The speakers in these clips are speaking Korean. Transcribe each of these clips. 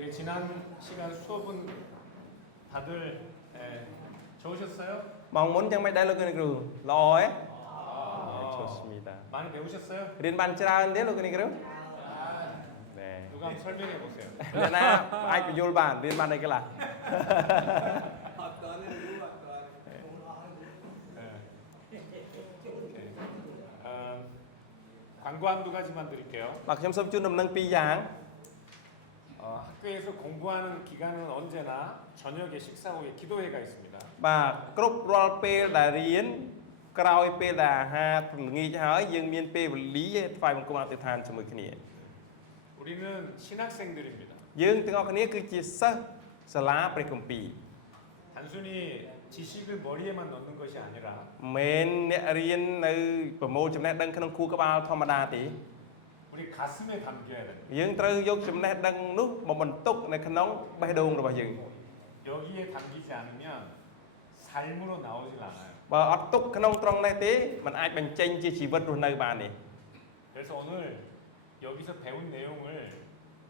되게 지난 시간 수업은 다들 좋으셨어요? Mong muốn chẳng mấy đây là cái này lo ấy. 좋습니다. 많이 배우셨어요? Rin banច្រើនthế là cái này 그래요? 네. 누가 한번 설명해 보세요. Nên là ai phải vô bàn, Rin ban này cái là. 광고 한두 가지만 드릴게요. Bác chăm sóc chút nằm nâng pi giảng. 학교에서 공부하는 기간은 언제나 저녁에 식사 후에 기도회가 있습니다. Vàគ្រប់រាល់ពេលដែលរៀនក្រោយពេលដែលអាហារល្ងាចហើយយើងមានពេលវេលាថ្វាយបង្គំអធិដ្ឋានជាមួយគ្នា 우리는 신학생들입니다. យើងទាំងអស់គ្នាគឺជាសិស្សសាលាព្រះគម្ពីរ 단순히 지식을 머리에만 넣는 것이 아니라 មិនអ្នករៀននៅប្រមូលចំណេះដឹងក្នុងខួរក្បាលធម្មតាទេ 우리 가슴에 담겨야 됩니다. យើងត្រូវយកចំណេះដឹងនោះមកបន្ទុកនៅក្នុងបេះដូងរបស់យើង 여기에 담기지 않으면 삶으로 나오질 않아요. បើអត់ទុកក្នុងត្រង់នេះទេมันអាចបញ្ចេញជាជីវិតរស់នៅបានទេ 그래서 오늘 여기서 배운 내용을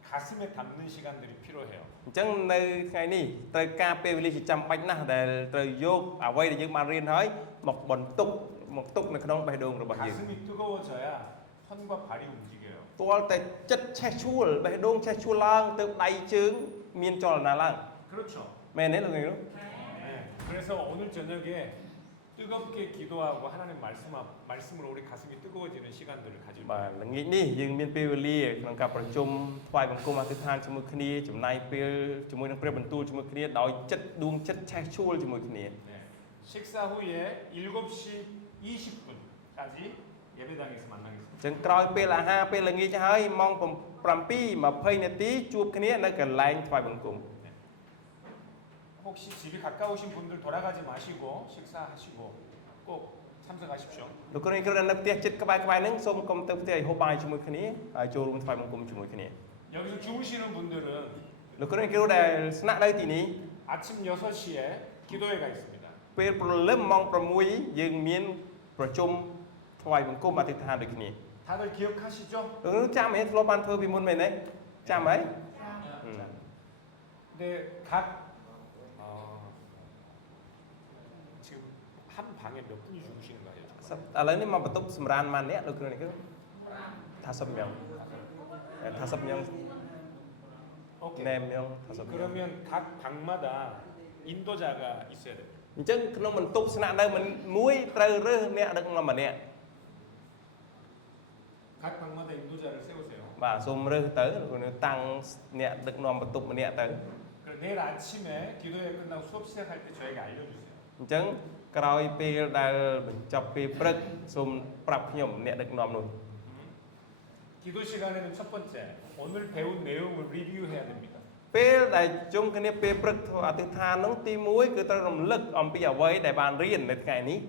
가슴에 담는 시간들이 필요해요. អញ្ចឹងនៅថ្ងៃនេះត្រូវការពេលវេលាជាចាំបាច់ណាស់ដែលត្រូវយកអ្វីដែលយើងបានរៀនហើយមកបន្ទុកមកទុកនៅក្នុងបេះដូងរបស់យើង 가슴이 뜨거워져야 손과 발이 움직여요. ទាល់តែចិត្តឆេះឈួលបេះដូងឆេះឈួលឡើងទៅដៃជើងមានចលនាឡើង 그렇죠. មែនទេលោកគ្រូ 네. 그래서 오늘 저녁에 뜨겁게 기도하고 하나님 말씀으로 우리 가슴이 뜨거워지는 시간들을 가질 បាទ 거예요. ល្ងាចនេះយើងមានពេលវេលាក្នុងការប្រជុំថ្វាយបង្គំអធិដ្ឋានជាមួយគ្នាចំណាយពេលជាមួយនឹងព្រះបន្ទូលជាមួយគ្នាដោយចិត្តដួងចិត្តឆេះឈួលជាមួយគ្នា 네. 식사 후에 7시 20분까지 예배당에서 만나겠습니다. ចឹងក្រោយពេលអាហារពេលល្ងាចហើយម៉ោង7:20 នាទីជួបគ្នានៅកន្លែងថ្វាយបង្គំ 혹시 집이 가까우신 분들 돌아가지 마시고 식사하시고 꼭 참석하십시오. លោកគ្រូគ្រូនៅផ្ទះចិត្តក្បែរៗហ្នឹងសូមកុំទៅផ្ទះឲ្យហូបបាយជាមួយគ្នាហើយចូលរួមថ្វាយបង្គំជាមួយគ្នា 여기서 주무시는 분들은 លោកគ្រូគ្រូដែលស្នាក់នៅទីនេះ 아침 6시에 기도회가 있습니다. ពេលព្រលឹមម៉ោង6យើងមានប្រជុំថ្វាយបង្គំអធិដ្ឋានដូចគ្នា 다들 기억하시죠? លោកគ្រូចាំហេធ្លាប់បានធ្វើពីមុនមែនទេចាំហើយ 근데 각 지금 한 방에 몇 분이 주무시는가요? ឥឡូវនេះមកបន្ទប់សម្រានម៉ានអ្នកលោកគ្រូនេះគឺថា10ម៉ោងថា10ម៉ោង 오케이. ណែម៉ោងថា10ម៉ោង 그러면 각 방마다 인도자가 있어야 돼요. អញ្ចឹងក្នុងបន្ទប់ស្នាក់នៅមួយត្រូវរើសអ្នកដឹកនាំម្នាក់ 각 방마다 인도자를 세우세요. បាទសូមរើសទៅលោកគ្រូតាំងអ្នកដឹកនាំបន្ទប់ម្នាក់ទៅ 그럼 내일 아침에 기도회 끝나고 수업 시작할 때 저에게 알려주세요. អញ្ចឹងក្រោយពេលដែលបញ្ចប់ពេលព្រឹកសូមប្រាប់ខ្ញុំអ្នកដឹកនាំនោះ 기도 시간에는 첫 번째 오늘 배운 내용을 리뷰해야 됩니다. ពេលដែលជុំគ្នាពេលព្រឹកធ្វើអធិដ្ឋាននោះទី1គឺត្រូវរំលឹកអំពីអ្វីដែលបានរៀននៅថ្ងៃនេះ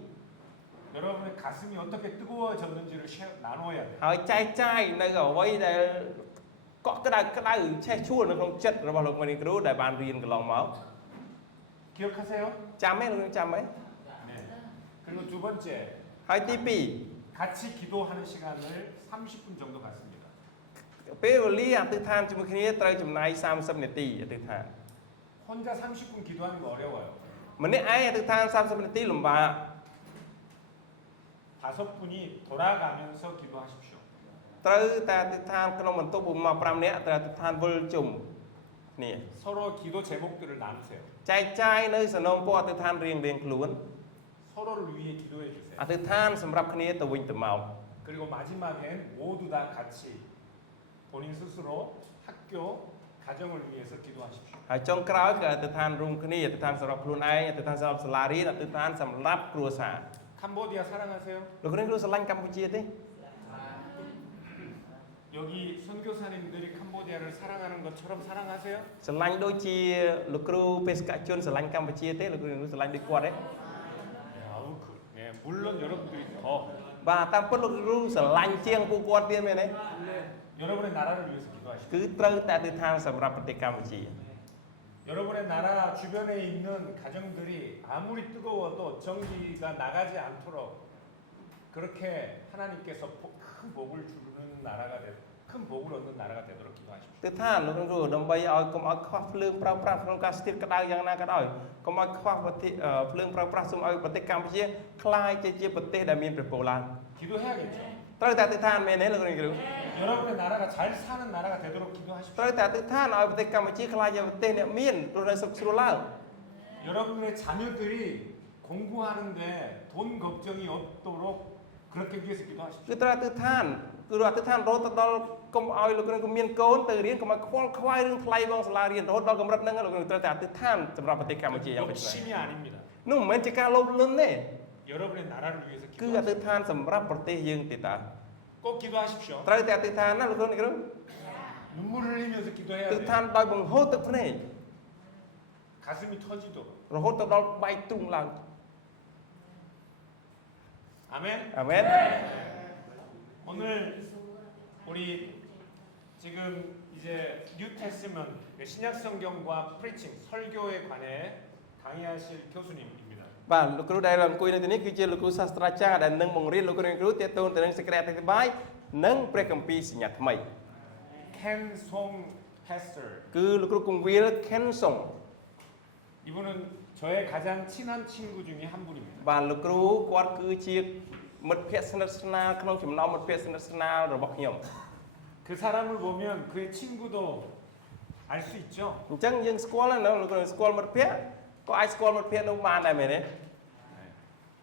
여러분의 가슴이 어떻게 뜨거워졌는지를 나눠야 돼요. ហើយចែកចាយនៅអ្វីដែលកក់ក្ដៅឆេះឈួលនៅក្នុងចិត្តរបស់លោកមេគ្រូដែលបានរៀនកន្លងមក 기억하세요? ចាំទេលោកចាំទេ 네. 그리고 두 번째 ហើយទី 같이 기도하는 시간을 30분 정도 갖습니다. 2ពេលវេលាអធិដ្ឋានជាមួយគ្នាត្រូវចំណាយ30នាទីអធិដ្ឋាន 혼자 30분 기도하는 거 어려워요. ម្នាក់ឯងអធិដ្ឋាន30នាទីលំបាក 5분이 돌아가면서 기도하십시오. ត្រូវតែអធិដ្ឋានក្នុងបន្ទប់មក5នាក់ត្រូវអធិដ្ឋានវិលជុំគ្នា 서로 기도 제목들을 나누세요. ចែកចាយនៅសំណូមពរអធិដ្ឋានរៀងខ្លួន 서로를 위해 기도해 주세요. អធិដ្ឋានសម្រាប់គ្នាទៅវិញទៅមក 그리고 마지막엔 모두 다 같이 본인 스스로 학교, 가정을 위해서 기도하십시오. ហើយចុងក្រោយគឺអធិដ្ឋានរួមគ្នាអធិដ្ឋានសម្រាប់ខ្លួនឯងអធិដ្ឋានសម្រាប់សាលារៀនអធិដ្ឋានសម្រាប់គ្រួសារ 캄보디아 사랑하세요? លោកគ្រូស្រឡាញ់កម្ពុជាទេ 여기 선교사님들이 캄보디아를 사랑하는 것처럼 사랑하세요? ស្រឡាញ់ដូចជាលោកគ្រូបេសកជនស្រឡាញ់កម្ពុជាទេលោកគ្រូស្រឡាញ់ដូចគាត់ទេ 네, 물론 여러분들이 더 បាទតាមពិតលោកគ្រូស្រឡាញ់ជាងពួកគាត់ទៀតមែនទេ 여러분의 나라를 위해서 기도하십시오. គឺត្រូវតែអធិដ្ឋានសម្រាប់ប្រទេសកម្ពុជា 여러분의 나라 주변에 있는 가정들이 아무리 뜨거워도 전기가 나가지 않도록 그렇게 하나님께서 큰 복을 주는 나라가 큰 복을 얻는 나라가 되도록 기도하십시오. ទិដ្ឋានលោកគ្រូដើម្បីឲ្យកុំឲ្យខ្វះភ្លើងប្រើប្រាស់ក្នុងការស្ទាបក្តៅយ៉ាងណាក៏ដោយកុំឲ្យខ្វះភ្លើងប្រើប្រាស់សូមឲ្យប្រទេសកម្ពុជាคล้ายជាប្រទេសដែលមានព្រះពរឡើង 기도해야겠죠. ត្រូវតែទិដ្ឋានមែនទេលោកគ្រូ 여러분의 나라가 잘 사는 나라가 되도록 기도하십시오. ត្រូវតែទិដ្ឋានឲ្យប្រទេសកម្ពុជាคล้ายជាប្រទេសអ្នកមានរស់នៅសុខស្រួលឡើង 여러분의 자녀들이 공부하는데 돈 걱정이 없도록 그렇게 위해서 기도하십시오. គឺត្រូវទិដ្ឋានគឺរត់ទិដ្ឋានរហូតទៅដល់កុំឲ្យលោកគ្រូមានកូនទៅរៀនកុំឲ្យខ្វល់ខ្វាយរឿងថ្លៃវងសាលារៀនរហូតដល់កម្រិតហ្នឹងលោកគ្រូត្រូវតែទិដ្ឋានសម្រាប់ប្រទេសកម្ពុជាយ៉ាងពិសេស 욕심이 아닙니다. នោះមិនមែនជាការលោភលន់ទេ 여러분의 나라를 위해서 គឺអ 기도하십시오. ធិដ្ឋានសម្រាប់ប្រទេសយើងទេតា 꼭 기도하십시오. ត្រូវតែអធិដ្ឋានណាលោកគ្រូ 눈물을 흘리면서 기도해야 ទិ 돼요. ដ្ឋានដោយបង្ហូរទឹកភ្នែក 가슴이 터지도록. រហូតទៅដល់បែកទ្រូងឡើង 아멘. អាមែន 오늘 우리 지금 이제 뉴테스먼 신약 성경과 프리칭 설교에 관해 강의하실 교수님입니다. បាទលោកគ្រូដែលអង្គុយនៅទីនេះគឺជាលោកគ្រូសាស្ត្រាចារ្យដែលនឹងបង្រៀនលោកគ្រូទាក់ទងទៅនឹងសេចក្តីអធិប្បាយនិងព្រះគម្ពីរសញ្ញាថ្មី 켄송 패스터. គឺលោកគ្រូគង្វាលខេនសុង 이분은 저의 가장 친한 친구 중에 한 분입니다. បាទលោកគ្រូគាត់គឺជាមិត្តភក្តិស្និទ្ធស្នាលក្នុងចំណោមមិត្តភក្តិស្និទ្ធស្នាលរបស់ខ្ញុំ 그 사람을 보면 그의 친구도 알 수 있죠. អញ្ចឹងយើងស្គាល់ណាលោកគ្រូស្គាល់មិត្តភក្តិក៏អាចស្គាល់មិត្តភក្តិនោះបានដែរមែនទេ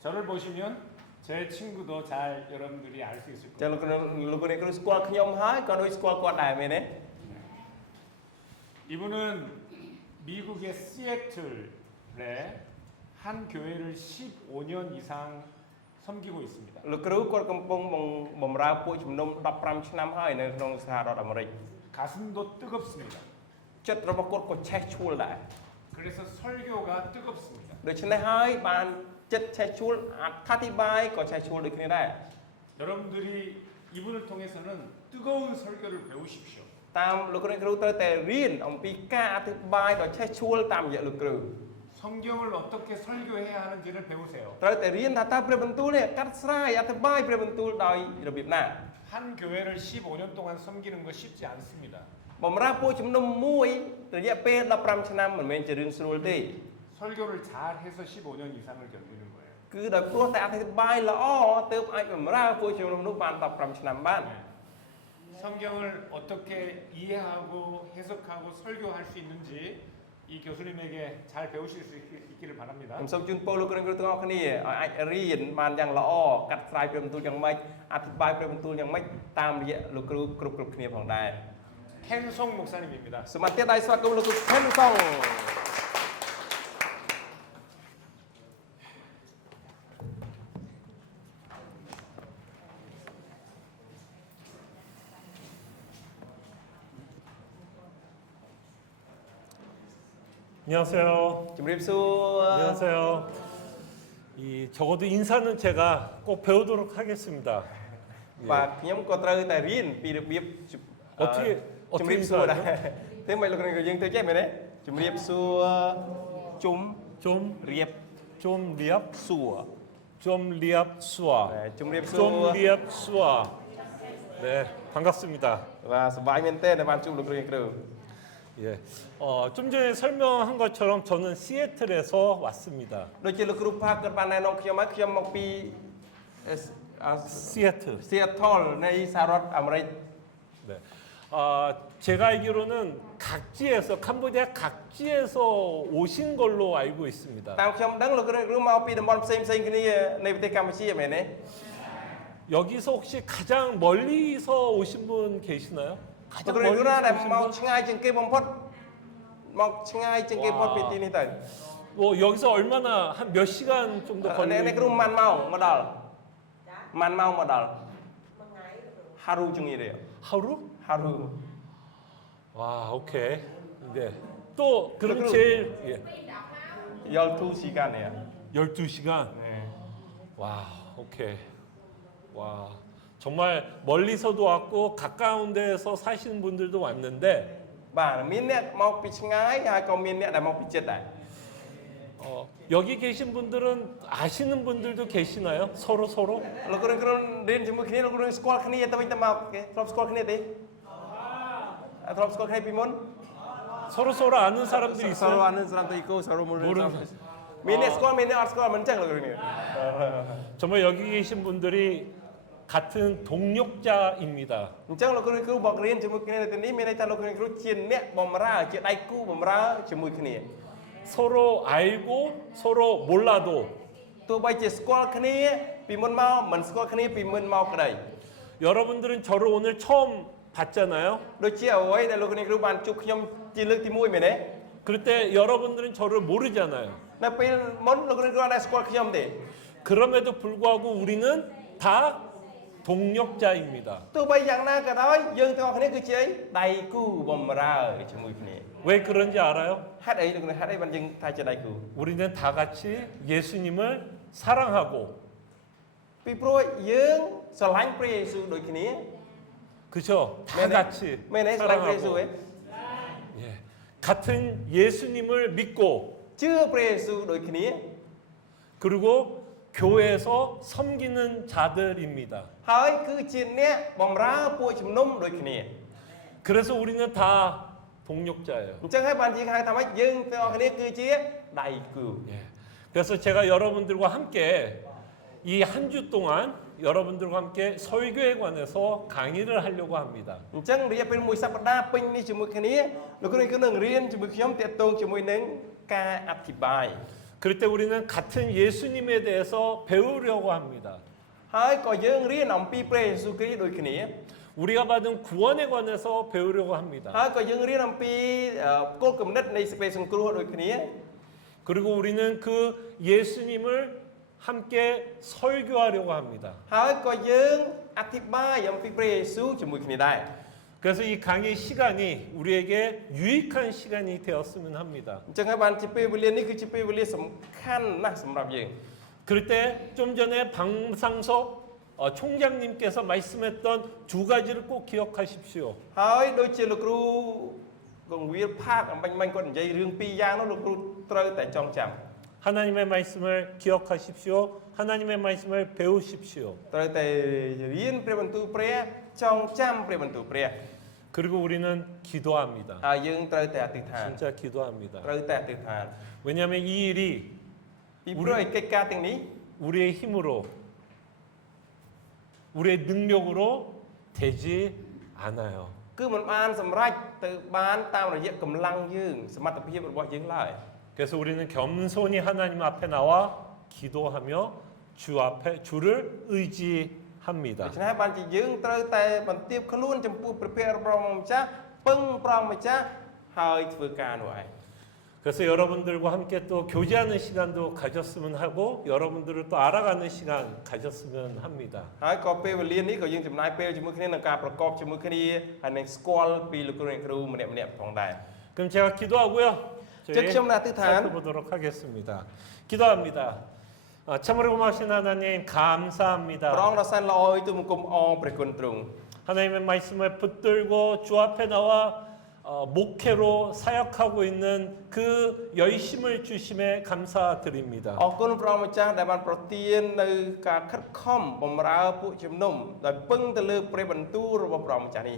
저를 보시면 제 친구도 잘 여러분들이 알 수 있을 ចឹង 거예요. លោកគ្រូស្គាល់ខ្ញុំហើយក៏ដូចស្គាល់គាត់ដែរមែនទេ 이분은 미국의 시애틀에 한 교회를 15년 이상 섬기고 있습니다. លោកគ្រូគាត់កំពុងបម្រើពួកជំនុំ15ឆ្នាំហើយនៅក្នុងសហរដ្ឋអាមេរិក 가슴도 뜨겁습니다. ចិត្តរបស់គាត់ក៏ឆេះឆួលដែរ 그래서 설교가 뜨겁습니다. ដូច្នេះហើយបានចិត្តឆេះឆួលអត្ថាធិប្បាយក៏ឆេះឆួលដូចគ្នាដែរ 여러분들이 이분을 통해서는 뜨거운 설교를 배우십시오. តាមលោកគ្រូត្រូវតែរៀនអំពីការអធិប្បាយដ៏ឆេះឆួលតាមរយៈលោកគ្រូ 성경을 어떻게 설교해야 하는지를 배우세요. ត្រូវតែរៀនថាតើព្រះបន្ទូលនេះកាត់ស្រាយអធិប្បាយព្រះបន្ទូលដោយរបៀបណា 한 교회를 15년 동안 섬기는 거 쉽지 않습니다. បម្រើពួកជំនុំមួយរយៈពេល15ឆ្នាំមិនមែនជារឿងស្រួលទេ 설교를 잘 해서 15년 이상을 견디는 거예요. គឺដោយព្រោះតែអធិប្បាយល្អទើបអាចបម្រើពួកជំនុំនោះបាន15ឆ្នាំបាន 네. 성경을 어떻게 이해하고 해석하고 설교할 수 있는지 이 교수님에게 잘 배우실 수 있기를 바랍니다. ខ្ញុំសូមជូនពរលោកគ្រូទាំងអស់គ្នាឲ្យអាចរៀនបានយ៉ាងល្អកាត់ស្រាយព្រះបន្ទូលយ៉ាងម៉េចអធិប្បាយព្រះបន្ទូលយ៉ាងម៉េចតាមរយៈលោកគ្រូគ្រប់គ្នាផងដែរ 켄송 목사님입니다. សូមអធិស្ឋានស្វាគមន៍លោកគ្រូខេនសុង 안녕하세요. ជំរាបសួរ 안녕하세요. 적어도 인사는 제가 꼭 배우도록 하겠습니다. បាទខ្ញុំក៏ត្រូវតែរៀនពីរបៀប 어떻게 ជំរាបសួរដែរតែមិនលោកគ្រូយើងទៅចេះមែនទេជំរាបសួរជុំ 좀 រៀប 좀 리압 សួរ 좀 리압 수아 ជំរាបសួរ 좀 리압 수아 네 반갑습니다. បាទសប្បាយមែនទេដែលបានជួបលោកគ្រូគ្រូ 예. 좀 전에 설명한 것처럼 저는 시애틀에서 왔습니다. ដូចជាលោកគ្រូផាគាត់បានណែនាំខ្ញុំហើយខ្ញុំមកពី시애틀. សៀថលនៃសហរដ្ឋអាមេរិក 네. 제가 알기로는 각지에서 캄보디아 각지에서 오신 걸로 알고 있습니다. តាមខ្ញុំដឹងលោកគ្រូមកពីតំបន់ផ្សេងគ្នានៃប្រទេសកម្ពុជាមែនទេ 여기서 혹시 가장 멀리서 오신 분 계시나요? លោក 가장 គ្រូ 멀리서 ណាដែល 오신 មក 분? ឆ្ងាយជាងគេបំផុតមកឆ្ងាយជាងគេបំផុតពីទីនេះទៅ 뭐 여기서 얼마나 한 몇 시간 정도 អ្នក 걸리는 គ្រូម៉ាន់ម៉ោងមកដល់ម៉ាន់ម៉ោងមកដល់ហារូជាងនេះទេ 하루? ហារូ 와 오케이. 네. 또 그럼 그럼- 제일 យល់ទូស៊ីកានេះ 12시간. 와 오케이. 와 정말 멀리서도 왔고 가까운 데서 사시는 분들도 왔는데 បាទមានអ្នកមកពីឆ្ងាយហើយក៏មានអ្នកដែលមកពីជិតដែរ 여기 계신 분들은 아시는 분들도 계시나요? 서로 លោកគ្រូរៀនជាមួយគ្នាលោកគ្រូស្គាល់គ្នាទៅវិញទៅមកគេធ្លាប់ស្គាល់គ្នាទេ អត់ធ្លាប់ស្គាល់គ្នាពីមុន 서로 아는 사람들이 សរ 있어요. អានស្រាំទៅគូសរមុន 모르는 មានអ្នកស្គាល់មានអ្នកអត់ស្គាល់មិនអញ្ចឹងលោកគ្រូនេះ 정말 여기 계신 분들이 같은 동력자입니다. អញ្ចឹងលោកគ្រូបង្រៀនជាមួយគ្នានៅទីនេះមានន័យថាលោកគ្រូជាអ្នកបម្រើជាដៃគូបម្រើជាមួយគ្នា 서로 알고 서로 몰라도 ទោះបីជាស្គាល់គ្នាពីមុនមកមិនស្គាល់គ្នាពីមុនមកក្តី 여러분들은 저를 오늘 처음 봤잖아요. ដូចជាអ្វីដែលលោកគ្រូបានជួបខ្ញុំជាលើកទី1មែនទេ 그럴 때 여러분들은 저를 모르잖아요. នៅពេលមុនលោកគ្រូគាត់តែស្គាល់ខ្ញុំទេ 그럼에도 불구하고 우리는 다 동력자입니다. ទោះបីយ៉ាងណាក៏ដោយយើងទាំងអស់គ្នាគឺជាអីដៃគូបម្រើជាមួយគ្នា 왜 그런지 알아요? ហេតុអីលោកគ្រូហេតុអីបានយើងថាជាដៃគូ 우리는 다 같이 예수님을 사랑하고 ពីព្រោះយើងស្រឡាញ់ព្រះយេស៊ូវដូចគ្នា 그죠? 다 네네. 같이 មែនទេស្រឡាញ់ព្រះយេស៊ូវ 사랑하고 ទេ 예. 같은 예수님을 믿고 ជឿព្រះយេស៊ូវដូចគ្នា 그리고 교회에서 섬기는 자들입니다. ហើយគឺជាអ្នកបម្រើពួកជំនុំដូចគ្នា 그래서 우리는 다 동력자예요. អញ្ចឹងហើយបានជាហៅថាម៉េចយើងទាំងអស់គ្នាគឺជាដៃគូ 예. 그래서 제가 여러분들과 함께 이 한 주 동안 여러분들과 함께 설교에 관해서 강의를 하려고 합니다. អញ្ចឹងរយៈពេលមួយសប្តាហ៍ពេញនេះជាមួយគ្នាលោកគ្រូគឺនឹងរៀនជាមួយខ្ញុំតាក់ទងជាមួយនឹងការអធិប្បាយ 그럴 때 우리는 같은 예수님에 대해서 배우려고 합니다. ហើយក៏យើងរៀនអំពីព្រះយេស៊ូវគ្រីស្ទដូចគ្នា 우리가 받은 구원에 관해서 배우려고 합니다. ហើយក៏យើងរៀនអំពីគោលគំនិតនៃសេចក្តីសង្គ្រោះដូចគ្នា 그리고 우리는 그 예수님을 함께 설교하려고 합니다. ហើយក៏យើងអធិប្បាយអំពីព្រះយេស៊ូវជាមួយគ្នាដែរ 그래서 이 강의 시간이 우리에게 유익한 시간이 되었으면 합니다. អញ្ចឹងហើយបានជាពេលវេលានេះគឺជាពេលវេលាសំខាន់ណាស់សម្រាប់យើង 그럴 때 좀 전에 방상석 총장님께서 말씀했던 두 가지를 꼭 기억하십시오. ហើយដូចជាលោកគ្រូកងវាលផាកអំបញ្ញគាត់និយាយរឿងពីរយ៉ាងនោះលោកគ្រូត្រូវតែចងចាំ 하나님의 말씀을 기억하십시오. 하나님의 말씀을 배우십시오. ត្រូវតែរៀនព្រះបន្ទូលព្រះចងចាំព្រះបន្ទូលព្រះ 그리고 우리는 기도합니다. ហើយយើងត្រូវតែអធិដ្ឋាន 진짜 기도합니다. ត្រូវតែអធិដ្ឋាន 왜냐하면 이 일이 ពីព្រោះឯកិច្ចការទាំងនេះ 우리의 힘으로 우리의 능력으로 되지 않아요. គឺមិនបានសម្រេចទៅបានតាមរយៈកម្លាំងយើងសមត្ថភាពរបស់យើងឡើយ 그래서 우리는 겸손히 하나님 앞에 나와 기도하며 주를 의지합니다. ដូច្នេះបានជាយើងត្រូវតែបន្ទាបខ្លួនចំពោះព្រះភិក្ខរបស់ម្ចាស់ពឹងប្រងម្ចាស់ហើយធ្វើការនោះឯង 그래서 여러분들과 함께 또 교제하는 시간도 가졌으면 하고 여러분들을 또 알아가는 시간 가졌으면 합니다. ហើយក៏ពេលវេលានេះក៏យើងចំណាយពេលជាមួយគ្នានឹងការប្រកបជាមួយគ្នាហើយនឹងស្គាល់ពីលោកគ្រូអ្នកគ្រូម្នាក់ៗផងដែរ 그럼 제가 기도하고요. 저희 즉시 어떻게 살펴보도록 하겠습니다. 기도합니다. 참으로 고마우신 하나님 ព្រះ 감사합니다. អង្គដ៏សែនល្អឲ្យទូបង្គំអរព្រះគុណទ្រង់ 하나님의 말씀을 붙들고 주 앞에 나와 목회로 사역하고 있는 그 열심을 주심에 감사드립니다. អរគុណព្រះអង្គម្ចាស់ដែលបានប្រទាននៅការខិតខំបម្រើពួកជំនុំដោយពឹងទៅលើព្រះបន្ទូលរបស់ព្រះអង្គម្ចាស់នេះ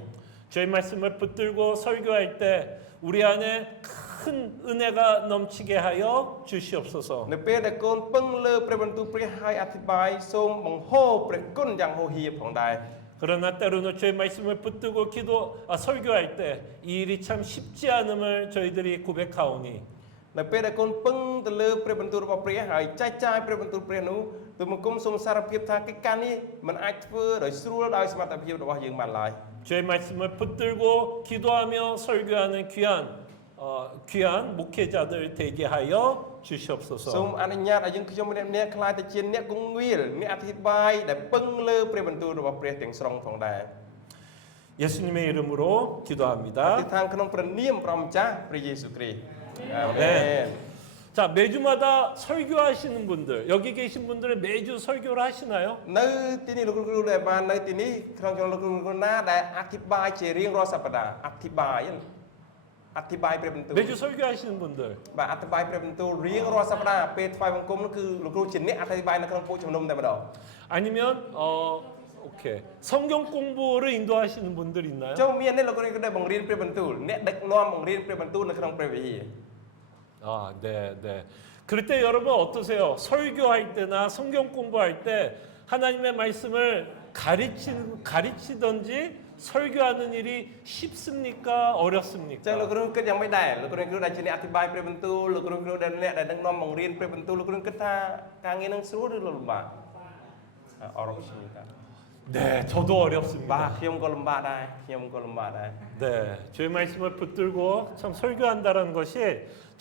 저희 말씀을 붙들고 설교할 때 우리 안에 큰 은혜가 넘치게 하여 주시옵소서. នៅពេលដែលកូនពឹងលើព្រះបន្ទូលព្រះហើយអធិប្បាយសូមបង្ហូរព្រះគុណយ៉ាងហូរហៀផងដែរ 그러나 때로는 저희 말씀을 붙들고 설교할 때 이 일이 참 쉽지 않음을 저희들이 고백하오니 នៅពេលដែលកូនពឹងទៅលើព្រះបន្ទូលរបស់ព្រះហើយចែកចាយព្រះបន្ទូលព្រះនោះទូបង្គំសូមសារភាពថាកិច្ចការនេះមិនអាចធ្វើដោយស្រួលដោយសមត្ថភាពរបស់យើងបានឡើយ 저희 말씀을 붙들고 기도하며 설교하는 귀한 목회자들 되게 하여 주시옵소서. សូមអនុញ្ញាតឲ្យយើងខ្ញុំម្នាក់ៗខ្លាចទៅជាអ្នកគង្វាលអ្នកអធិប្បាយដែលពឹងលើព្រះបន្ទូលរបស់ព្រះទាំងស្រុងផងដែរ 예수님의 이름으로 អ 기도합니다. ធិដ្ឋានក្នុងព្រះនាមព្រះម្ចាស់ព្រះយេស៊ូវគ្រីស្ទអាមែន 자, 매주마다 설교하시는 분들, 여기 계신 분들은 매주 설교를 하시나요? នៅទីនេះលោកគ្រូដែលបាននៅទីនេះក្នុងចំណោមលោកគ្រូណាដែលអធិប្បាយជារៀងរាល់សប្តាហ៍អធិប្បាយព្រះបន្ទូល 매주 설교하시는 분들. បាទអធិប្បាយព្រះបន្ទូលរៀងរាល់សប្តាហ៍ពេលថ្វាយបង្គំនោះគឺលោកគ្រូជាអ្នកអធិប្បាយនៅក្នុងពួកជំនុំតែម្ដង 아니면 오케이. 성경 공부를 인도하시는 분들 있나요? ចូលមាននេះលោកគ្រូក៏ได้បង្រៀនព្រះបន្ទូលអ្នកដឹកនាំបង្រៀនព្រះបន្ទូលនៅក្នុងព្រះវិហារ 아, 네, 네. 그럴 때 여러분 어떠세요? 설교할 때나 성경 공부할 때 하나님의 말씀을 가르치든지 설교하는 일이 쉽습니까? ចឹង 어렵습니까? លោកគ្រូគិតយ៉ាងម៉េចដែរលោកគ្រូដែលជាអ្នកអធិប្បាយព្រះបន្ទូលលោកគ្រូដែលអ្នកដែលដឹកនាំបង្រៀនព្រះបន្ទូលលោកគ្រូគិតថាការងារនឹងស្រួលឬលំបាកអរគុណតា 네, 저도 បាទ 어렵습니다. ខ្ញុំក៏លំបាកដែរខ្ញុំក៏លំបាកដែរ 네, 주의 말씀을 붙들고 참 설교한다는 것이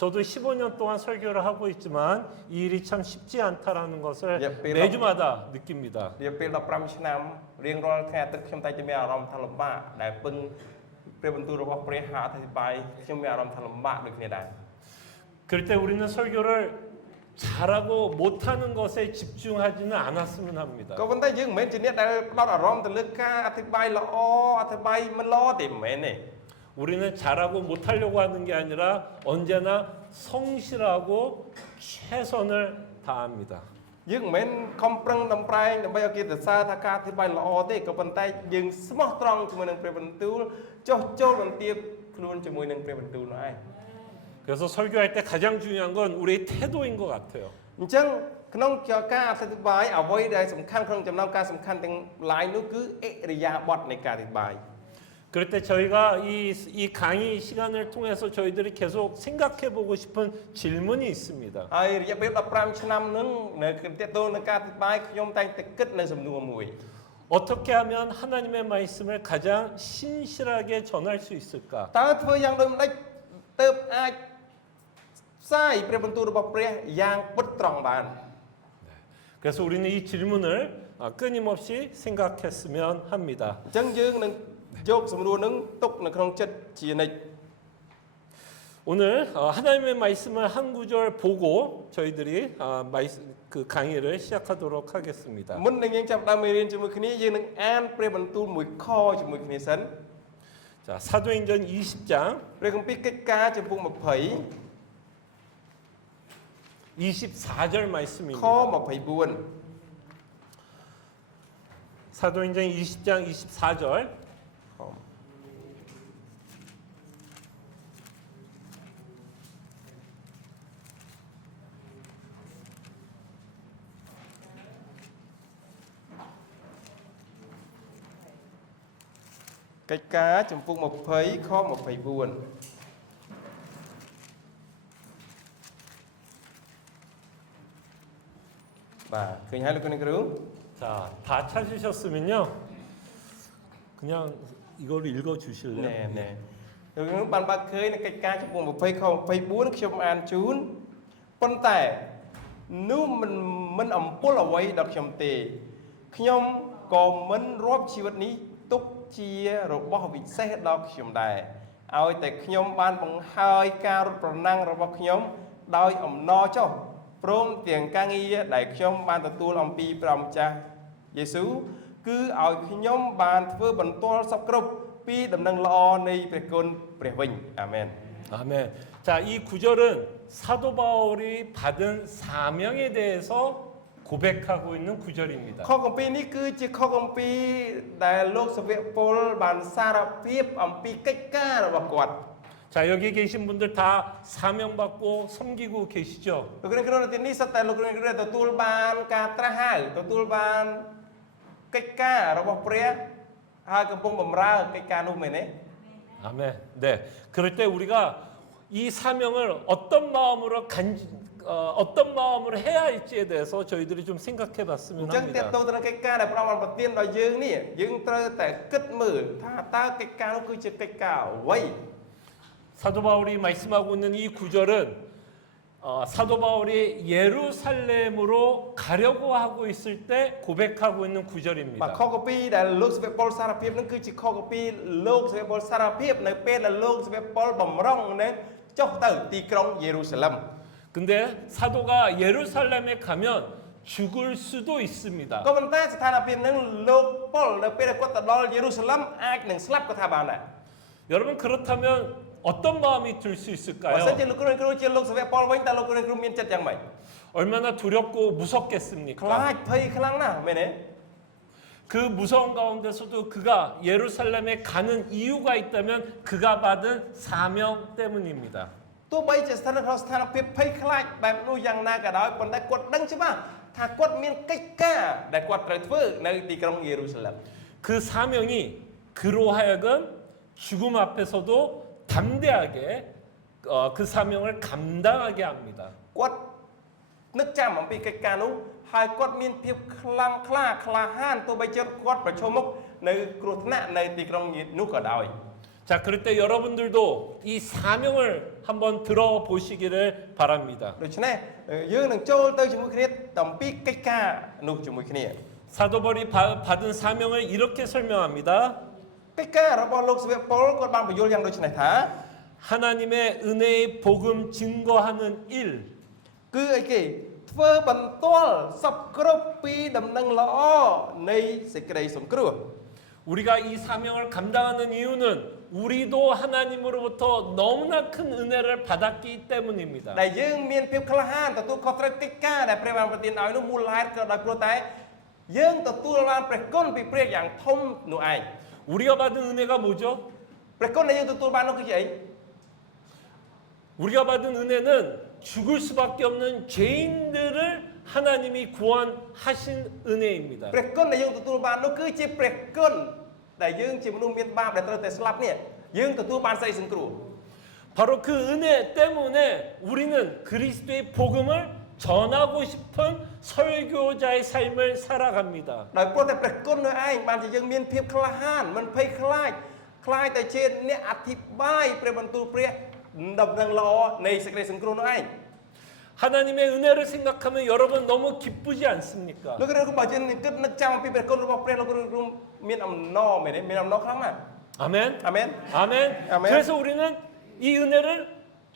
저도 15년 동안 설교를 하고 있지만 이 일이 참 쉽지 않다라는 것을 매주마다 느낍니다. រយៈពេល15ឆ្នាំរៀងរាល់ថ្ងៃអាទិត្យខ្ញុំតែជាមានអារម្មណ៍ថាលំបាកដែលពឹងព្រះបន្ទូលរបស់ព្រះហើយអធិប្បាយខ្ញុំមានអារម្មណ៍ថាលំបាកដូចគ្នាដែរ 그럴 때 우리는 설교를 잘하고 못하는 것에 집중하지는 않았으면 합니다. ក៏ប៉ុន្តែយើងមិនមែនជាអ្នកដែលផ្ដោតអារម្មណ៍ទៅលើការអធិប្បាយល្អអធិប្បាយមិនល្អទេមិនមែនទេ 우리는 잘하고 못하려고 하는 게 아니라 언제나 성실하고 최선을 다합니다. យើងមិនមែនខំប្រឹងតម្ប្រែងដើម្បីឲ្យគេសរសើរថាការអធិប្បាយល្អទេក៏ប៉ុន្តែយើងស្មោះត្រង់ជាមួយនឹងព្រះបន្ទូលចោះចូលបន្ទាបខ្លួនជាមួយនឹងព្រះបន្ទូលនោះឯង 그래서 설교할 때 가장 중요한 건 우리의 태도인 것 같아요. អញ្ចឹងក្នុងការអធិប្បាយអ្វីដែលសំខាន់ក្នុងចំណោមការសំខាន់ទាំងឡាយនោះគឺអិរិយាបថនៃការអធិប្បាយ 그럴 때 저희가 이 강의 시간을 통해서 저희들이 계속 생각해 보고 싶은 질문이 있습니다. ហើយរយៈពេល15ឆ្នាំហ្នឹងនៅទាក់ទងនឹងការអធិប្បាយខ្ញុំតែងតែគិតនៅសំណួរមួយ 어떻게 하면 하나님의 말씀을 가장 신실하게 전할 수 있을까? តើធ្វើយ៉ាងដូចម្ដេចទើបអាចផ្សាយព្រះបន្ទូលរបស់ព្រះយ៉ាងពិតត្រង់បាន 그래서 우리는 이 질문을 끊임없이 생각했으면 합니다. អញ្ចឹងយើងនឹងយកសំណួរហ្នឹងទុកនៅក្នុងចិត្តជានិច្ច 오늘 하나님의 말씀을 한 구절 보고 저희들이 그 강의를 시작하도록 하겠습니다. មុននឹងយើងចាប់ផ្ដើមមេរៀនជាមួយគ្នាយើងនឹងអានព្រះបន្ទូលមួយខជាមួយគ្នាសិន 자, 사도행전 20장 ព្រះគម្ពីរកិច្ចការចំពុក 24절 20 ខ 말씀입니다. 24 사도행전 20장 24절ខ កិច្ចការចំពុក 20 ខ 24 បាទឃើញហើយលោកគ្រូ 자, 다 찾으셨으면요. 그냥 이걸 읽어 주실래요? ណែណែលោកគ្រូបានបើកឃើញនៅកិច្ចការចំពុក 20 ខ 24 ខ្ញុំអានជូនប៉ុន្តែនោះមិនអំពុលអ្វីដល់ខ្ញុំទេខ្ញុំក៏មិនរាប់ជីវិតនេះទុកជារបស់វិសេសដល់ខ្ញុំដែរឲ្យតែខ្ញុំបានបង្ហើយការរត់ប្រណាំងរបស់ខ្ញុំដោយអំណរចុះព្រមទាំងការងារដែលខ្ញុំបានទទួលអំពីព្រះម្ចាស់យេស៊ូវគឺឲ្យខ្ញុំបានធ្វើបន្ទាល់សពគ្រប់ពីដំណឹងល្អនៃព្រះគុណព្រះវិញអាមែន 아멘. 자, 이 구절은 사도 바울이 받은 사명에 대해서 고백하고 있는 구절입니다. ខគម្ពីរនេះគឺជាខគម្ពីរដែលលោកសាវកពលបានសារភាពអំពីកិច្ចការរបស់គាត់ 자, 여기 계신 분들 다 사명받고 섬기고 계시죠? លោកគ្រូគ្រូនៅទីនេះសិតតែលោកគ្រូគ្រូទទួលបានការត្រាស់ហៅទទួលបានកិច្ចការរបស់ព្រះហើយកំពុងបម្រើកិច្ចការនោះមែនទេ 아멘. 네. 그럴 때 우리가 이 사명을 어떤 마음으로 해야 할지에 대해서 저희들이 좀 생각해 អ 봤으면 ញ្ចឹងតើ 합니다. តទៅនឹងកិច្ចការដែលព្រះអង្គបានប្រទានដល់យើងនេះយើងត្រូវតែគិតមើលថាតើកិច្ចការនោះគឺជាកិច្ចការអ្វី 사도 바울이 말씀하고 있는 이 구절은 사도 바울이 예루살렘으로 가려고 하고 있을 때 고백하고 있는 បាទ 구절입니다. ខគម្ពីរដែលលោកសាវកពលសារភាពនឹងគឺជាខគម្ពីរលោកសាវកពលសារភាពនៅពេលដែលលោកសាវកពលបំរុងនៅចុះទៅទីក្រុងយេរូសាឡិម 근데 사도가 예루살렘에 가면 죽을 수도 있습니다. ក៏ប៉ុន្តែស្ថានភាពនឹងលោកពលនៅពេលដែលគាត់ទៅដល់យេរូសាឡិមអាចនឹងស្លាប់ក៏ថាបានដែរ 여러분 그렇다면 어떤 마음이 들 수 បើ 있을까요? សិនជាលោកគ្រូជាលោកសាវកពលវិញតើលោកគ្រូមានចិត្តយ៉ាងម៉េច 얼마나 두렵고 ខ្លា 무섭겠습니까? ចភ័យខ្លាំងណាស់មែនទេ 그 무서운 가운데서도 그가 예루살렘에 가는 이유가 있다면 그가 받은 사명 때문입니다. ទោះបីជាស្ថិតនៅក្នុងស្ថានភាពភ័យខ្លាចបែបនោះយ៉ាងណាក៏ដោយប៉ុន្តែគាត់ដឹងច្បាស់ថាគាត់មានកិច្ចការដែលគាត់ត្រូវធ្វើនៅទីក្រុងយេរូសាឡិម 그 사명이 그로 하여금 죽음 앞에서도 담대하게 그 사명을 감당하게 합니다. គាត់នឹកចាំអំពីកិច្ចការនោះហើយគាត់មានភាពខ្លាំងក្លាក្លាហានទោះបីជាគាត់ប្រឈមមុខនៅគ្រោះថ្នាក់នៅទីក្រុងនោះក៏ដោយ 자, 그럴 때 여러분들도 이 사명을 한번 들어보시기를 바랍니다. ដូច្នេះយើងនឹងចូលទៅជាមួយគ្នាអំពីកិច្ចការនោះជាមួយគ្នា 사도 바울이 받은 사명을 이렇게 설명합니다. កិច្ចការរបស់លោកសាវកប៉ុលគាត់បានបញ្យល់យ៉ាងដូចនេះថា 하나님의 은혜의 복음 증거하는 일. គឺអីគេធ្វើបន្ទាល់សពគ្រប់ពីដំណឹងល្អនៃសេចក្តីសង្គ្រោះ 우리가 이 사명을 감당하는 이유는 우리도 하나님으로부터 너무나 큰 은혜를 받았기 때문입니다. ដែលយើងមានភាពក្លាហានទទួលខុសត្រូវកិច្ចការដែលព្រះបានប្រទានឲ្យនោះមូលហេតុក៏ដោយព្រោះតែយើងទទួលបានព្រះគុណពីព្រះយ៉ាងធំនោះឯង 우리가 받은 은혜가 뭐죠? ព្រះគុណដែលយើងទទួលបាននោះគឺជាអី 우리가 받은 은혜는 죽을 수밖에 없는 죄인들을 하나님이 구원하신 은혜입니다. ព្រះគុណដែលយើងទទួលបាននោះគឺជាព្រះគុណដែលយើងជាមនុស្សមានបាបដែលត្រូវតែស្លាប់នេះយើងទទួលបានសេចក្តីសង្គ្រោះ 바로 그 은혜 때문에 우리는 그리스도의 복음을 전하고 싶은 설교자의 삶을 살아갑니다. ដោយព្រោះតែព្រះគុណនោះឯងបានជាយើងមានភាពក្លាហានមិនភ័យខ្លាចខ្លាចតែជាអ្នកអធិប្បាយព្រះបន្ទូលព្រះដំណឹងល្អនៃសេចក្តីសង្គ្រោះនោះឯង 하나님의 은혜를 생각하면 여러분 너무 기쁘지 않습니까? លោកគ្រូបើយើងគិតនឹកចាំអំពីព្រះគុណរបស់ព្រះលោកគ្រូមានអំណរមែនទេមានអំណរខ្លាំងណាស់ 아멘. អាមែន 아멘. 아멘. 그래서 우리는 이 은혜를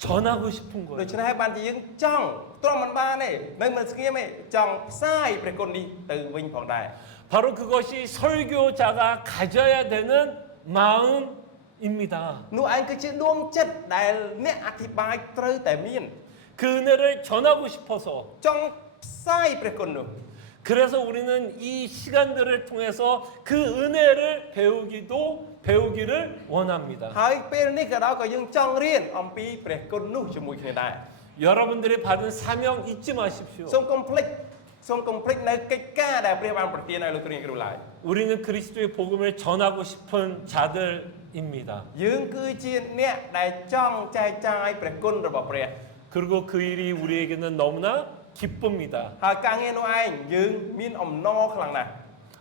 전하고 싶은 ដូ 거예요. ច្នេះហើយបានជាយើងចង់ទ្រាំមិនបានទេនឹងមិនស្ងៀមទេចង់ផ្សាយព្រះគុណនេះទៅវិញផងដែរ 바로 그것이 설교자가 가져야 되는 마음입니다. នោះឯងគឺជាដួងចិត្តដែលអ្នកអធិប្បាយត្រូវតែមាន 그 은혜를 전하고 싶어서 ចង់ផ្សាយព្រះគុណនោះ 그래서 우리는 이 시간들을 통해서 그 은혜를 배우기를 원합니다. ហើយពេលនេះក៏ដោយក៏យើងចង់រៀនអំពីព្រះគុណនោះជាមួយគ្នាដែរ 여러분들이 받은 사명 잊지 마십시오. សូមកុំភ្លេចនៅកិច្ចការដែលព្រះបានប្រទានឲ្យលោកគ្រូគ្រូឡើយ 우리는 그리스도의 복음을 전하고 싶은 자들입니다. យើងគឺជាអ្នកដែលចង់ចែកចាយព្រះគុណរបស់ព្រះ 그리고 그 일이 우리에게는 너무나 기쁩니다. ហើយការងារនោះឯងយើងមានអំណរខ្លាំងណាស់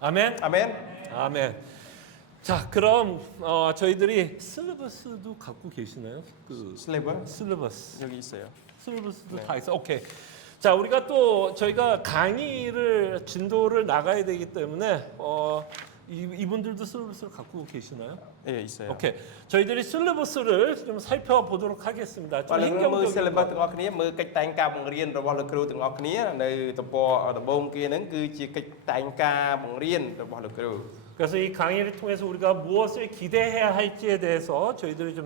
아멘. អាមែន 아멘. 자, 그럼 저희들이 슬러버스도 갖고 계시나요? 그 slaver 슬러버스. 여기 있어요 슬러버스도 네. 다 있어. 오케이. 자, 우리가 또 저희가 강의를 진도를 나가야 되기 때문에 이분들도 슬러버스를 갖고 계시나요? 예 있어요 오케이. 저희들이 슬러버스를 좀 살펴보도록 하겠습니다. 좀 បាទលោកគ្រូមើល 행정적인 syllabus 거. ទាំងអស់គ្នាមើលកិច្ចតែងការបង្រៀនរបស់លោកគ្រូទាំងអស់គ្នានៅទំព័រដំបូងគេហ្នឹងគឺជាកិច្ចតែងការបង្រៀនរបស់លោកគ្រូ 그래서 이 강의를 통해서 우리가 무엇을 기대해야 할지에 대해서 저희들이 좀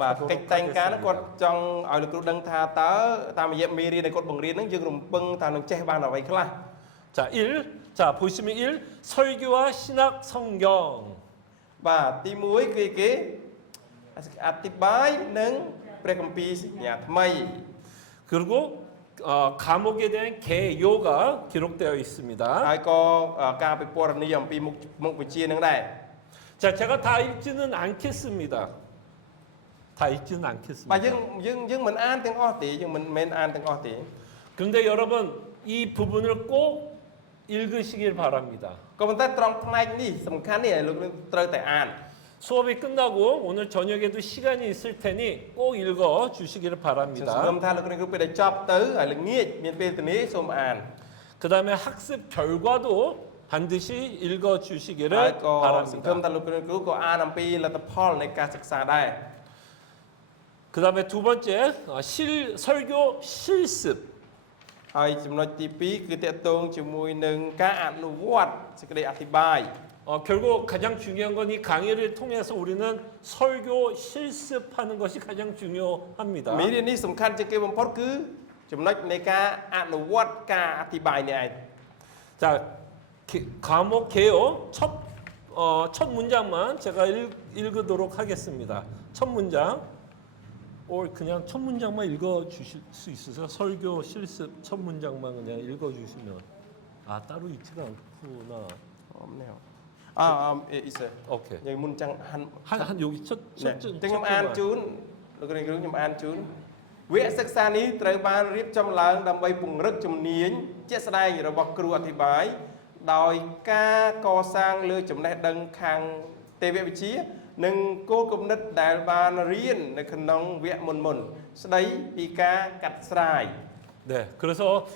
បាទ 생각하도록 កិច្ចតែងការហ្នឹងគាត់ 하겠습니다. ចង់ឲ្យលោកគ្រូដឹងថាតើតាមរយៈមេរៀនដែលគាត់បង្រៀនហ្នឹងយើងរំពឹងថានឹងចេះបានអ្វីខ្លះ 자, 1. 자, 보시면 1. 설교와 신학 성경. បាទទី1គឺគេអធិប្បាយនិងព្រះគម្ពីរសញ្ញាថ្មី 그리고 감옥에 대한 개요가 기록되어 있습니다. ហើយក៏ការពិពណ៌នាអំពីមុខវិជ្ជានឹងដែរ 자, 제가 다 읽지는 않겠습니다. 다 읽지는 បាទ 않겠습니다. យើងមិនអានទាំងអស់ទេយើងមិនមែនអានទាំងអស់ទេ 그런데 여러분 이 부분을 꼭 읽으시길 바랍니다. ក៏ប៉ុន្តែត្រង់ផ្នែកនេះសំខាន់នេះឲ្យលោកត្រូវតែអាន 수업이 끝나고 오늘 저녁에도 시간이 있을 테니 꼭 읽어 주시기를 ខ្ញុំស 바랍니다. ង្ឃឹមថាលោកគ្រូពេលដែលចប់ទៅហើយល្ងាចមានពេលទៅនេះសូមអាន 그다음에 학습 결과도 반드시 읽어 ហើយ 주시기를 ក៏សង្ឃឹម 바랍니다. ថាលោកគ្រូក៏អានអំពីលទ្ធផលនៃការសិក្សាដែរ 그다음에 두 번째 설교 실습. ហើយចំណុចទី2គឺតកតងជាមួយនឹងការអនុវត្តសេចក្តីអធិប្បាយ 결국 가장 중요한 건 이 강의를 통해서 우리는 설교 실습하는 것이 가장 중요합니다. មេរៀននេះសំខាន់ជាងគេបំផុតគឺចំណុចនៃការអនុវត្តការអធិប្បាយនេះឯង 자, 과목 개요 첫 문장만 제가 읽도록 하겠습니다. 첫 문장. 그냥 첫 문장만 읽어 주실 수 있으세요? 설교 실습 첫 문장만 그냥 읽어 주시면. 따로 있지가 않구나. 없네요. 있어요. 오케이. 여기 문장 한 여기 첫ខ្ញុំអានជូនលោកគ្រូខ្ញុំអានជូនវគ្គសិក្សានេះត្រូវបានរៀបចំឡើងដើម្បីពង្រឹកជំនាញជាក់ស្ដែងរបស់គ្រូអធិប្បាយដោយការកសាងលើចំណេះដឹងខាងទេវវិទ្យានិងគោលគំនិតដែលបានរៀននៅក្នុងវគ្គមុនៗស្ដីពីការកាត់ស្រាយ 네, 그래서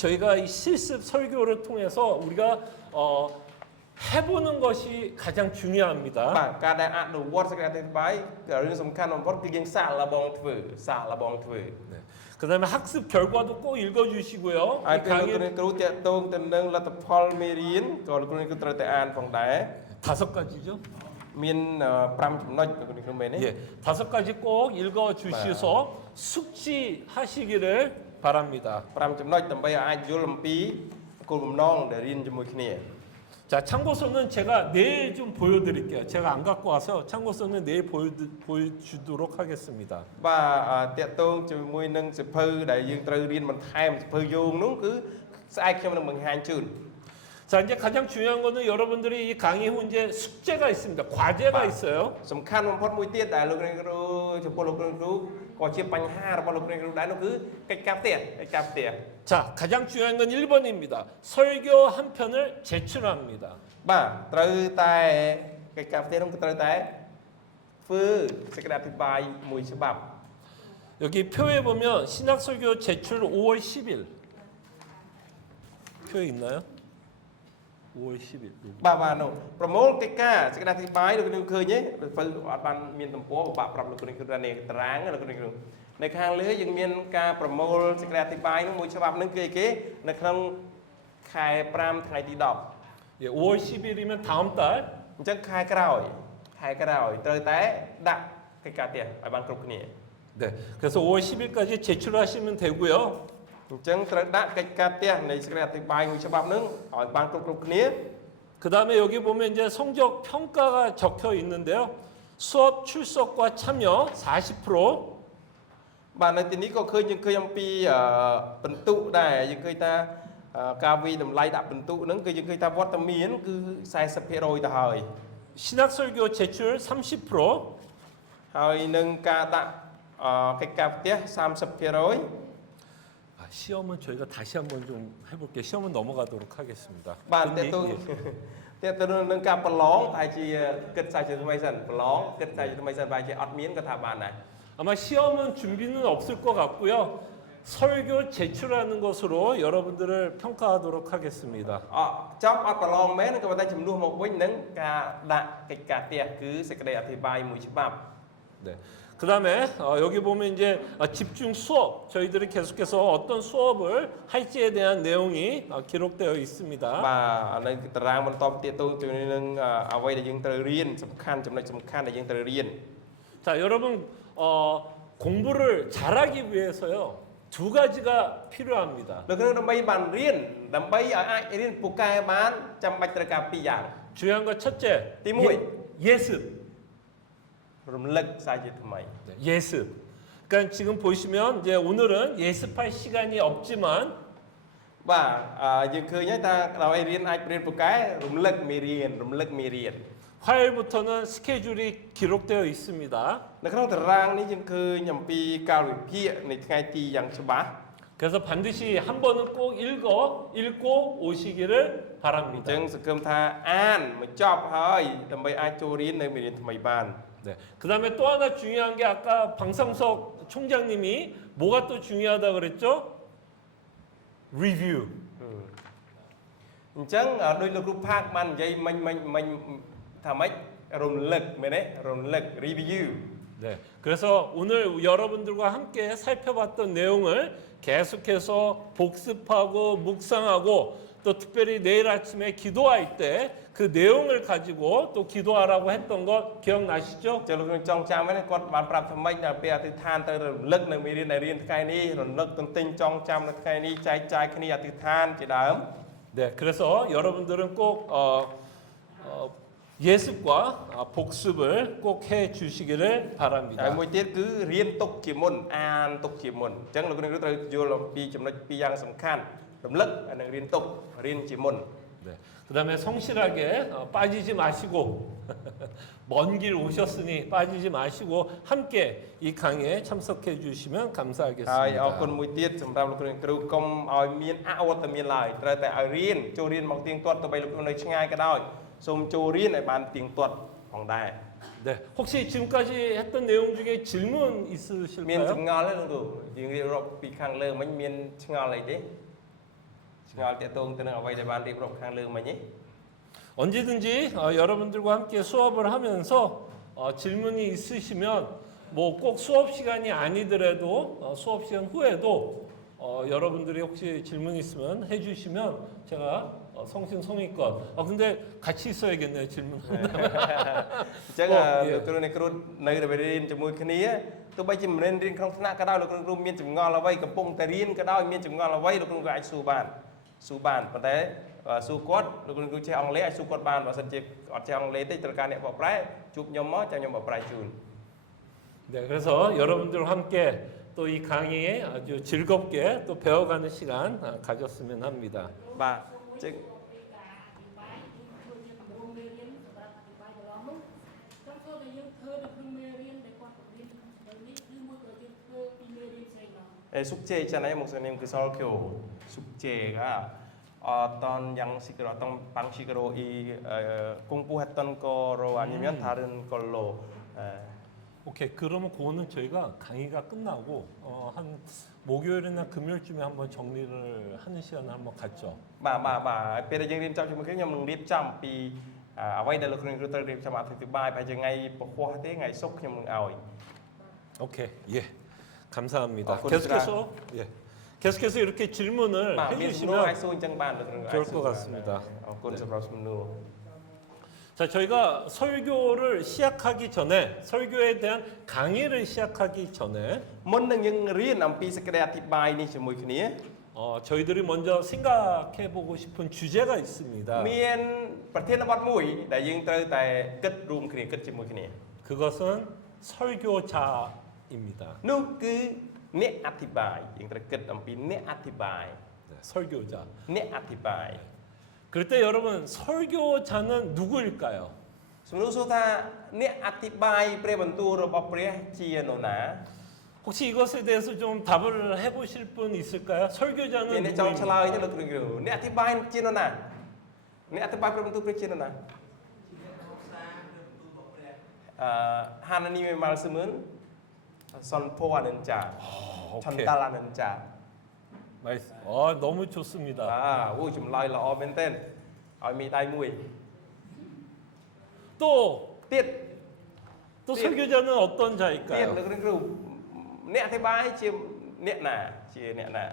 저희가 이 실습 설교를 통해서 우리가 해보는 것이 가장 중요합니다. បាទការដែលអនុវត្តសេចក្តីអធិប្បាយគឺរឿងសំខាន់បំផុតគឺយើងសាកល្បងធ្វើ 네. 그다음에 학습 결과도 꼭 읽어주시고요. ហើយ 이 ពេលលោក 강의 គ្រូតាក់ទងទៅនឹងលទ្ធផលមេរៀនក៏លោកគ្រូត្រូវតែអានផងដែរ 5가지죠. មាន5ចំណុចលោកគ្រូមែនទេ 예, 5가지 꼭 읽어주셔서 숙지하시기를 바랍니다. 5ចំណុចដើម្បីឲ្យអាចយល់អំពីគោលបំណងដែលរៀនជាមួយគ្នា 자, 참고서는 제가 내일 좀 보여드릴게요. 제가 안 갖고 와서 참고서는 내일 보여주도록 하겠습니다. បាទតាក់ទងជាមួយនឹងសិភៅដែលយើងត្រូវរៀនបន្ថែមសិភៅយោងនោះគឺស្អែកខ្ញុំនឹងបង្ហាញជូន 자, 이제 가장 중요한 거는 여러분들이 이 강의 후 이제 숙제가 있습니다. 과제가 있어요. សំខាន់បំផុតមួយទៀតដែលលោកគ្រូចំពោះលោកគ្រូក៏ជាបញ្ហារបស់លោកគ្រូដែរនោះគឺកិច្ចការផ្ទះ 자, 가장 중요한 건 1번입니다. 설교 한 편을 제출합니다. បាទត្រូវតែកិច្ចការផ្ទះនោះគឺត្រូវតែធ្វើសេចក្តីអធិប្បាយមួយច្បាប់ 여기 표에 보면 신학 설교 제출 5월 10일. 표에 있나요? 5월 10일. បាទនោះប្រមូលកិច្ចការសេចក្តីអធិប្បាយលោកគ្រូឃើញទេទៅអត់បានមានទំព័របាក់ប្រាប់លោកគ្រូថានេះតារាងលោកគ្រូនៅខាងលើយើងមានការប្រមូលសេចក្តីអធិប្បាយនោះមួយច្បាប់នឹងគឺអីគេនៅក្នុងខែ5ថ្ងៃទី 예, 5월 10일이면 다음 달. 10អញ្ចឹងខែក្រោយត្រូវតែដាក់កិច្ចការផ្ទះឲ្យបានគ្រប់គ្នា 네. 그래서 5월 10일까지 제출하시면 되고요. អញ្ចឹងត្រូវដាក់កិច្ចការផ្ទះនៃសេចក្តីអធិប្បាយមួយច្បាប់នឹងឲ្យបានគ្រប់គ្នា 그다음에 여기 보면 이제 성적 평가가 적혀 있는데요. 수업 출석과 참여 40%. បាទនៅទីនេះក៏ឃើញយើងឃើញអំពីបន្ទុកដែរយើងឃើញថាការវិតម្លៃដាក់បន្ទុកហ្នឹងគឺយើងឃើញថាវត្តមានគឺ 40% ទៅហើយ 신학 설교 제출 30%. ហើយនឹងការដាក់កិច្ចការផ្ទះ 30% 시험은 저희가 다시 한번 좀 해볼게요. 시험은 넘어가도록 하겠습니다. បាទ 근데 តើទៅនឹងការប្រឡងតែជាគិតសាជាថ្មីសិនប្រឡងគិតសាជាថ្មីសិនបើជាអត់មានក៏ថាបានដែរ 아마 시험은 준비는 없을 것 같고요. 설교 제출하는 것으로 여러분들을 평가하도록 하겠습니다. ចាប់អត់ប្រឡងមែនក៏ប៉ុន្តែចំនួនមកវិញនឹងការដាក់កិច្ចការផ្ទះគឺសេចក្តីអធិប្បាយមួយច្បាប់ 네. 그다음에 여기 보면 이제 집중 수업 저희들이 계속해서 어떤 수업을 할지에 대한 내용이 기록되어 있습니다. បាទនៅតារាងបន្តទៀតទៅជាមួយនឹងអ្វីដែលយើងត្រូវរៀនសំខាន់ចំណុចសំខាន់ដែលយើងត្រូវរៀន 자, 여러분 공부를 잘하기 위해서요. 두 가지가 필요합니다. លោកគ្រូដើម្បីបានរៀនដើម្បីឲ្យអាចរៀនពូកែបានចាំបាច់ត្រូវការពីរយ៉ាង 중요한 건 첫째, 예습. រំលឹកសាជាថ្មី 네, 예습. 그러니까 지금 보시면 이제 오늘은 예습할 시간이 없지만 បាទយើងឃើញហើយថាដើម្បីរៀនអាចរៀនពូកែរំលឹកមេរៀន 화요일부터는 스케줄이 기록되어 있습니다. នៅក្នុងតារាងនេះយើងឃើញអំពីកាលវិភាគនៃថ្ងៃទីយ៉ាងច្បាស់ 그래서 반드시 한 번은 꼭 읽고 오시기를 អញ្ 바랍니다. ចឹងសង្ឃឹមថាអានមកចប់ហើយដើម្បីអាចចូលរៀននៅមេរៀនថ្មីបាន 네. 그다음에 또 하나 중요한 게 아까 방상석 총장님이 뭐가 또 중요하다 그랬죠? 리뷰. អញ្ចឹងដោយលោកគ្រូផាកបាននិយាយមិញថាម៉េចរំលឹកមែនទេរំលឹក review 네. 그래서 오늘 여러분들과 함께 살펴봤던 내용을 계속해서 복습하고 묵상하고 또 특별히 내일 아침에 기도할 때 그 내용을 가지고 또 기도하라고 했던 것 기억나시죠? ចុះលោកគ្រូចង់ចាំហ្នឹងគាត់បានប្រាប់ថាម៉េចដល់ពេលអធិដ្ឋានទៅរំលឹកនៅមេរៀនដែលរៀនថ្ងៃនេះរំលឹកទន្ទិញចងចាំនៅថ្ងៃនេះចែកចាយគ្នាអធិដ្ឋានជាដើម 네, 그래서 여러분들은 꼭 예습과 복습을 꼭 해 주시기를 ហើយ 바랍니다. មួយទៀតគឺរៀនទុកជាមុនអានទុកជាមុនអញ្ចឹងលោកគ្រូត្រូវយល់អំពីចំណុចពីរយ៉ាងសំខាន់រំលឹកហើយនឹងរៀនទុករៀនជាមុន 네, 그다음에 성실하게 빠지지 마시고 먼 길 오셨으니 빠지지 마시고 함께 이 강의에 참석해 주시면 ហើយអរគុណ 감사하겠습니다. មួយទៀតសម្រាប់លោកគ្រូកុំឲ្យមានអវត្តមានឡើយត្រូវតែឲ្យរៀនចូលរៀនមកទៀងទាត់ទៅបីលោកគ្រូនៅឆ្ងាយក៏ដោយសូមចូលរៀនឲ្យបានទៀងទាត់ផងដែរ 네, 혹시 지금까지 했던 내용 중에 질문 មាន 있으실까요? ចម្ងល់ទេលោកគ្រូយើងរៀបរាប់ពីខាងលើមិញមានឆ្ងល់អីទេឆ្ងល់តាក់ទងទៅនឹងអ្វីដែលបានរៀបរាប់ខាងលើមិញទេ 언제든지 여러분들과 함께 수업을 하면서 질문이 있으시면 뭐 꼭 수업 시간이 아니더라도 수업 시간 후에도 여러분들이 혹시 질문 있으면 해주시면 제가 성심성의껏 근데 같이 있어야겠네요 질문 អញ្ចឹងលោកគ្រូអ្នកគ្រូនៅតែរៀនជាមួយគ្នាទោះបីជាមិនរៀនក្នុងថ្នាក់ក៏ដោយលោកគ្រូមានចម្ងល់អ្វីកំពុងតែរៀនក៏ដោយមានចម្ងល់អ្វីលោកគ្រូក៏អាចសួរបានប៉ុន្តែសួរគាត់លោកគ្រូចេះអង់គ្លេសអាចសួរគាត់បានបើមិនជាអត់ចេះអង់គ្លេសទេត្រូវការអ្នកបកប្រែជួបខ្ញុំមកចាំខ្ញុំបកប្រែជូន 네, 그래서 여러분들과 함께 또 이 강의에 아주 즐겁게 또 배워가는 시간 가졌으면 합니다. បាទអញ្ចឹង សុខជេរចាណៃមកសនាមគឺសល់ខូសុខជេរក៏អត់តនយ៉ាងស៊ីក្រតងប៉ាំងស៊ីក្រអ៊ីគង់ពូហតនករអាញមានថារិនកឡូ 오케이, 그러면 그거는 저희가 강의가 끝나고 한 목요일이나 금요일쯤에 한번 정리를 하는 시간을 한번 갖죠. បាទពេលដែលយើងរៀនចប់ជាមួយគ្នាខ្ញុំនឹងរៀបចំពីអ្វីដែលលោកគ្រូត្រូវរៀបចំអធិប្បាយប្រហែលជាថ្ងៃពហុទេថ្ងៃសុក្រខ្ញុំនឹងឲ្យ 오케이, 예, 감사합니다. 고맙습니다. 계속해서 이렇게 질문을 បាទមានសំណួរអាច 해주시면 សួរអញ្ចឹងបានលោកគ្រូ 좋을 것 같습니다. អរគុណសម្រាប់សំណួរ 자, 저희가 설교를 시작하기 전에 설교에 대한 강의를 시작하기 전에 មុននឹងយើងរៀនអំពីសេចក្តីអធិប្បាយនេះជាមួយគ្នា 저희들이 먼저 생각해 보고 싶은 주제가 있습니다. មានប្រធានបទមួយដែលយើងត្រូវតែគិតរួមគ្នាគិតជាមួយគ្នា 그것은 설교자입니다. នោះគឺអ្នកអធិប្បាយយើងត្រូវគិតអំពីអ្នកអធិប្បាយ 네, 설교자. អ្នកអធិប្បាយ 그럴 때 여러분 설교자는 누구일까요? សំណួរសួរថាអ្នកអធិប្បាយព្រះបន្ទូលរបស់ព្រះជានរណា 혹시 이것에 대해서 좀 답을 해보실 분 있을까요? មាន 설교자는 អ្នកចង់ឆ្លើយ 누구입니까? ទេលោកគ្រូអ្នកអធិប្បាយជានរណាអ្នកអធិប្បាយព្រះបន្ទូលព្រះជានរណាហានានីមេម៉ាល់សឺមិនសនភោអានិនចា ឆន្ 오케이. ទលអានិនចា 너무 좋습니다. អូចម្លើយល្អមែនទែនឲ្យមីដៃមួយ 또 ទៀត 또 설교자는 어떤 ទៀត 자일까요? លោកគ្រូអ្នកអធិប្បាយជាអ្នកណាជាអ្នកណា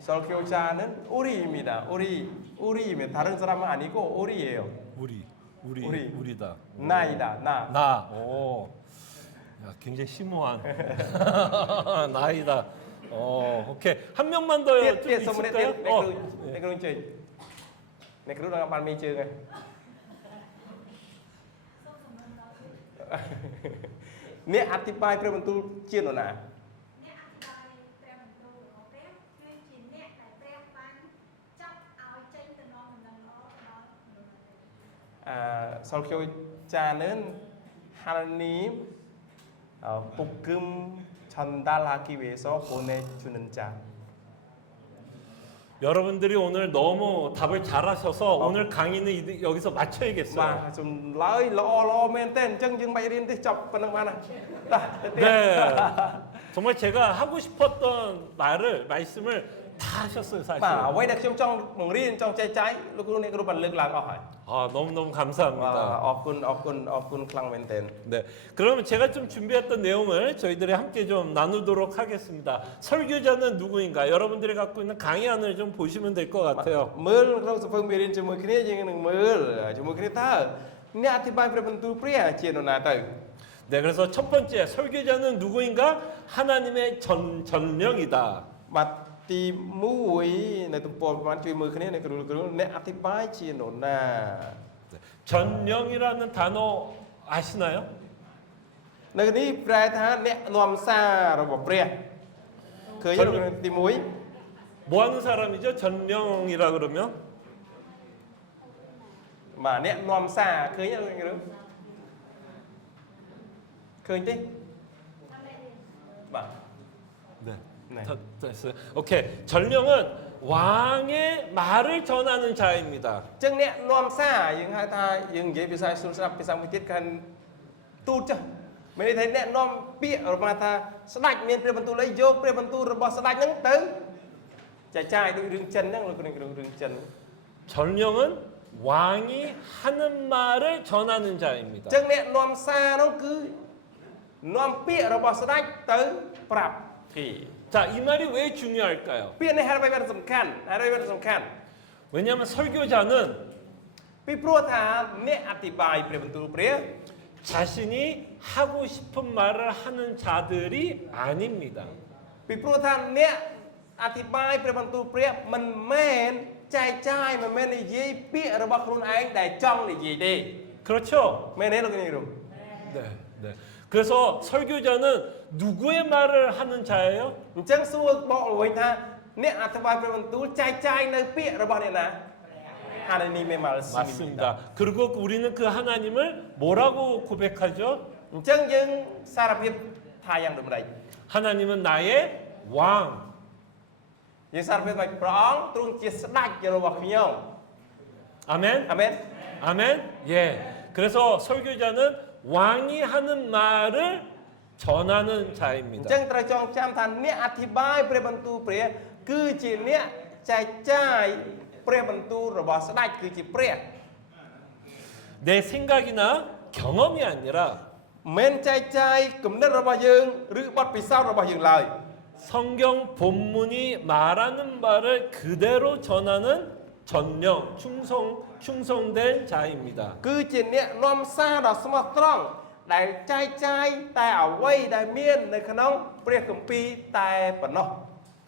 설교자는 우리입니다. 우리입니다. 다른 사람은 아니고 우리예요. 우리다. 나이다. 나. 나. 오. 야, 굉장히 심오한 나이다. 오케이. 한 명만 더 좀 tiết xong rồi 있을까요? tiết này cứ chơi này cứ đang bàn mì chơi này nè atipai preបន្ទូលជានរណា អ្នកអធិប្បាយព្រះបន្ទូលរបស់ព្រះគឺជាអ្នកដែលព្រះបានចាប់ឲ្យចេញទៅនាំដំណឹងល្អដល់មនុស្ស 설교자는 하나님 복음 전달하기 위해서 보내주는 자. 여러분들이 오늘 너무 답을 잘하셔서 오늘 강의는 여기서 마쳐야겠어요. và 좀 lời lo men tên chân dương bay riêng thì chọc phần nào 네. 정말 제가 하고 싶었던 말씀을 다 하셨어요, 사실. បាទអ្វីដែលខ្ញុំចង់បង្រៀនចង់ចែកចាយលោកគ្រូអ្នកគ្រូបានលើកឡើងអស់ហើយ 아, 너무너무 감사합니다. អរគុណខ្លាំងមែនទែន 네, 그러면 제가 좀 준비했던 내용을 저희들이 함께 좀 나누도록 하겠습니다. 설교자는 누구인가? 여러분들이 갖고 있는 강의안을 좀 보시면 될 것 같아요. មើលក្នុងសភៅមេរៀនជាមួយគ្នាយើងនឹងមើលជាមួយគ្នាតើអ្នកអធិប្បាយព្រះបន្ទូលព្រះជានរណាទៅ 네, 그래서 첫 번째 설교자는 누구인가? 하나님의 전령이다. បាទទី1នៅទំព័រប្រហែលជួយមើលគ្នាអ្នកគ្រូអ្នកអធិប្បាយជានរណា 전령이라는 단어 아시나요? នៅនេះប្រែថាអ្នកនាំសាររបស់ព្រះឃើញទេទី1 뭐 하는 사람이죠? 전령이라 그러면 បាទអ្នកនាំសារឃើញទេលោកគ្រូឃើញទេបាទ 네. 네. 됐어요. 오케이. 전령은 왕의 말을 전하는 자입니다. អញ្ចឹងអ្នកនាំសារយើងហៅថាយើងនិយាយភាសាស្រួលស្រាប់ភាសាមួយទៀតគឺទូតចុះមានន័យថាអ្នកនាំពាក្យរបស់ថាស្ដេចមានព្រះបន្ទូលអីយកព្រះបន្ទូលរបស់ស្ដេចហ្នឹងទៅចែកចាយដូចរឿងចិនហ្នឹងលោកគ្រូរឿងចិន 전령은 왕이 하는 말을 전하는 អញ្ 자입니다. ចឹងអ្នកនាំសារនោះគឺនាំពាក្យរបស់ស្ដេចទៅប្រាប់គេ 자, 이 말이 왜 중요할까요? ពាក្យនេះហេតុអ្វីបានសំខាន់ហេតុអ្វីបានសំខាន់ 왜냐하면 설교자는 ពីព្រោះថាអ្នកអធិប្បាយព្រះបន្ទូលព្រះ 자신이 하고 싶은 말을 하는 자들이 아닙니다. ពីព្រោះថាអ្នកអធិប្បាយព្រះបន្ទូលព្រះមិនមែនចែកចាយមិនមែននិយាយពាក្យរបស់ខ្លួនឯងដែលចង់និយាយទេ 그렇죠? មែនទេលោកគ្រូ 네. 네. 그래서 설교자는 누구의 말을 하는 자예요? អញ្ចឹងសួរបកវិញថាអ្នកអធិប្បាយព្រះបន្ទូលចែកចាយនៅពាក្យរបស់អ្នកណា 하나님의 말씀입니다. 맞습니다. 그리고 우리는 그 하나님을 뭐라고 고백하죠? អញ្ចឹងយើងសារភាពថាយ៉ាងដូចម្ដេច 하나님은 나의 왕. យើងសារភាពថាព្រះអង្គទ្រង់ជាស្ដេចរបស់ខ្ញុំ 아멘. អាមែន 아멘. 예. 그래서 설교자는 왕이 하는 말을 전하는 អញ្ 자입니다. ចឹងត្រូវចងចាំថាអ្នកអធិប្បាយព្រះបន្ទូលព្រះគឺជាអ្នកចែកចាយព្រះបន្ទូលរបស់ស្ដេចគឺជាព្រះ 내 생각이나 경험이 아니라 មិនចែកចាយគំនិតរបស់យើងឬបទពិសោធន៍របស់យើងឡើយ 성경 본문이 말하는 말을 그대로 전하는 전령, 충성된 자입니다. គឺជាអ្នកនាំសារដ៏ស្មោះត្រង់ដែលចែកចាយតែអ្វីដែលមាននៅក្នុងព្រះគម្ពីរតែប៉ុណ្ណោះ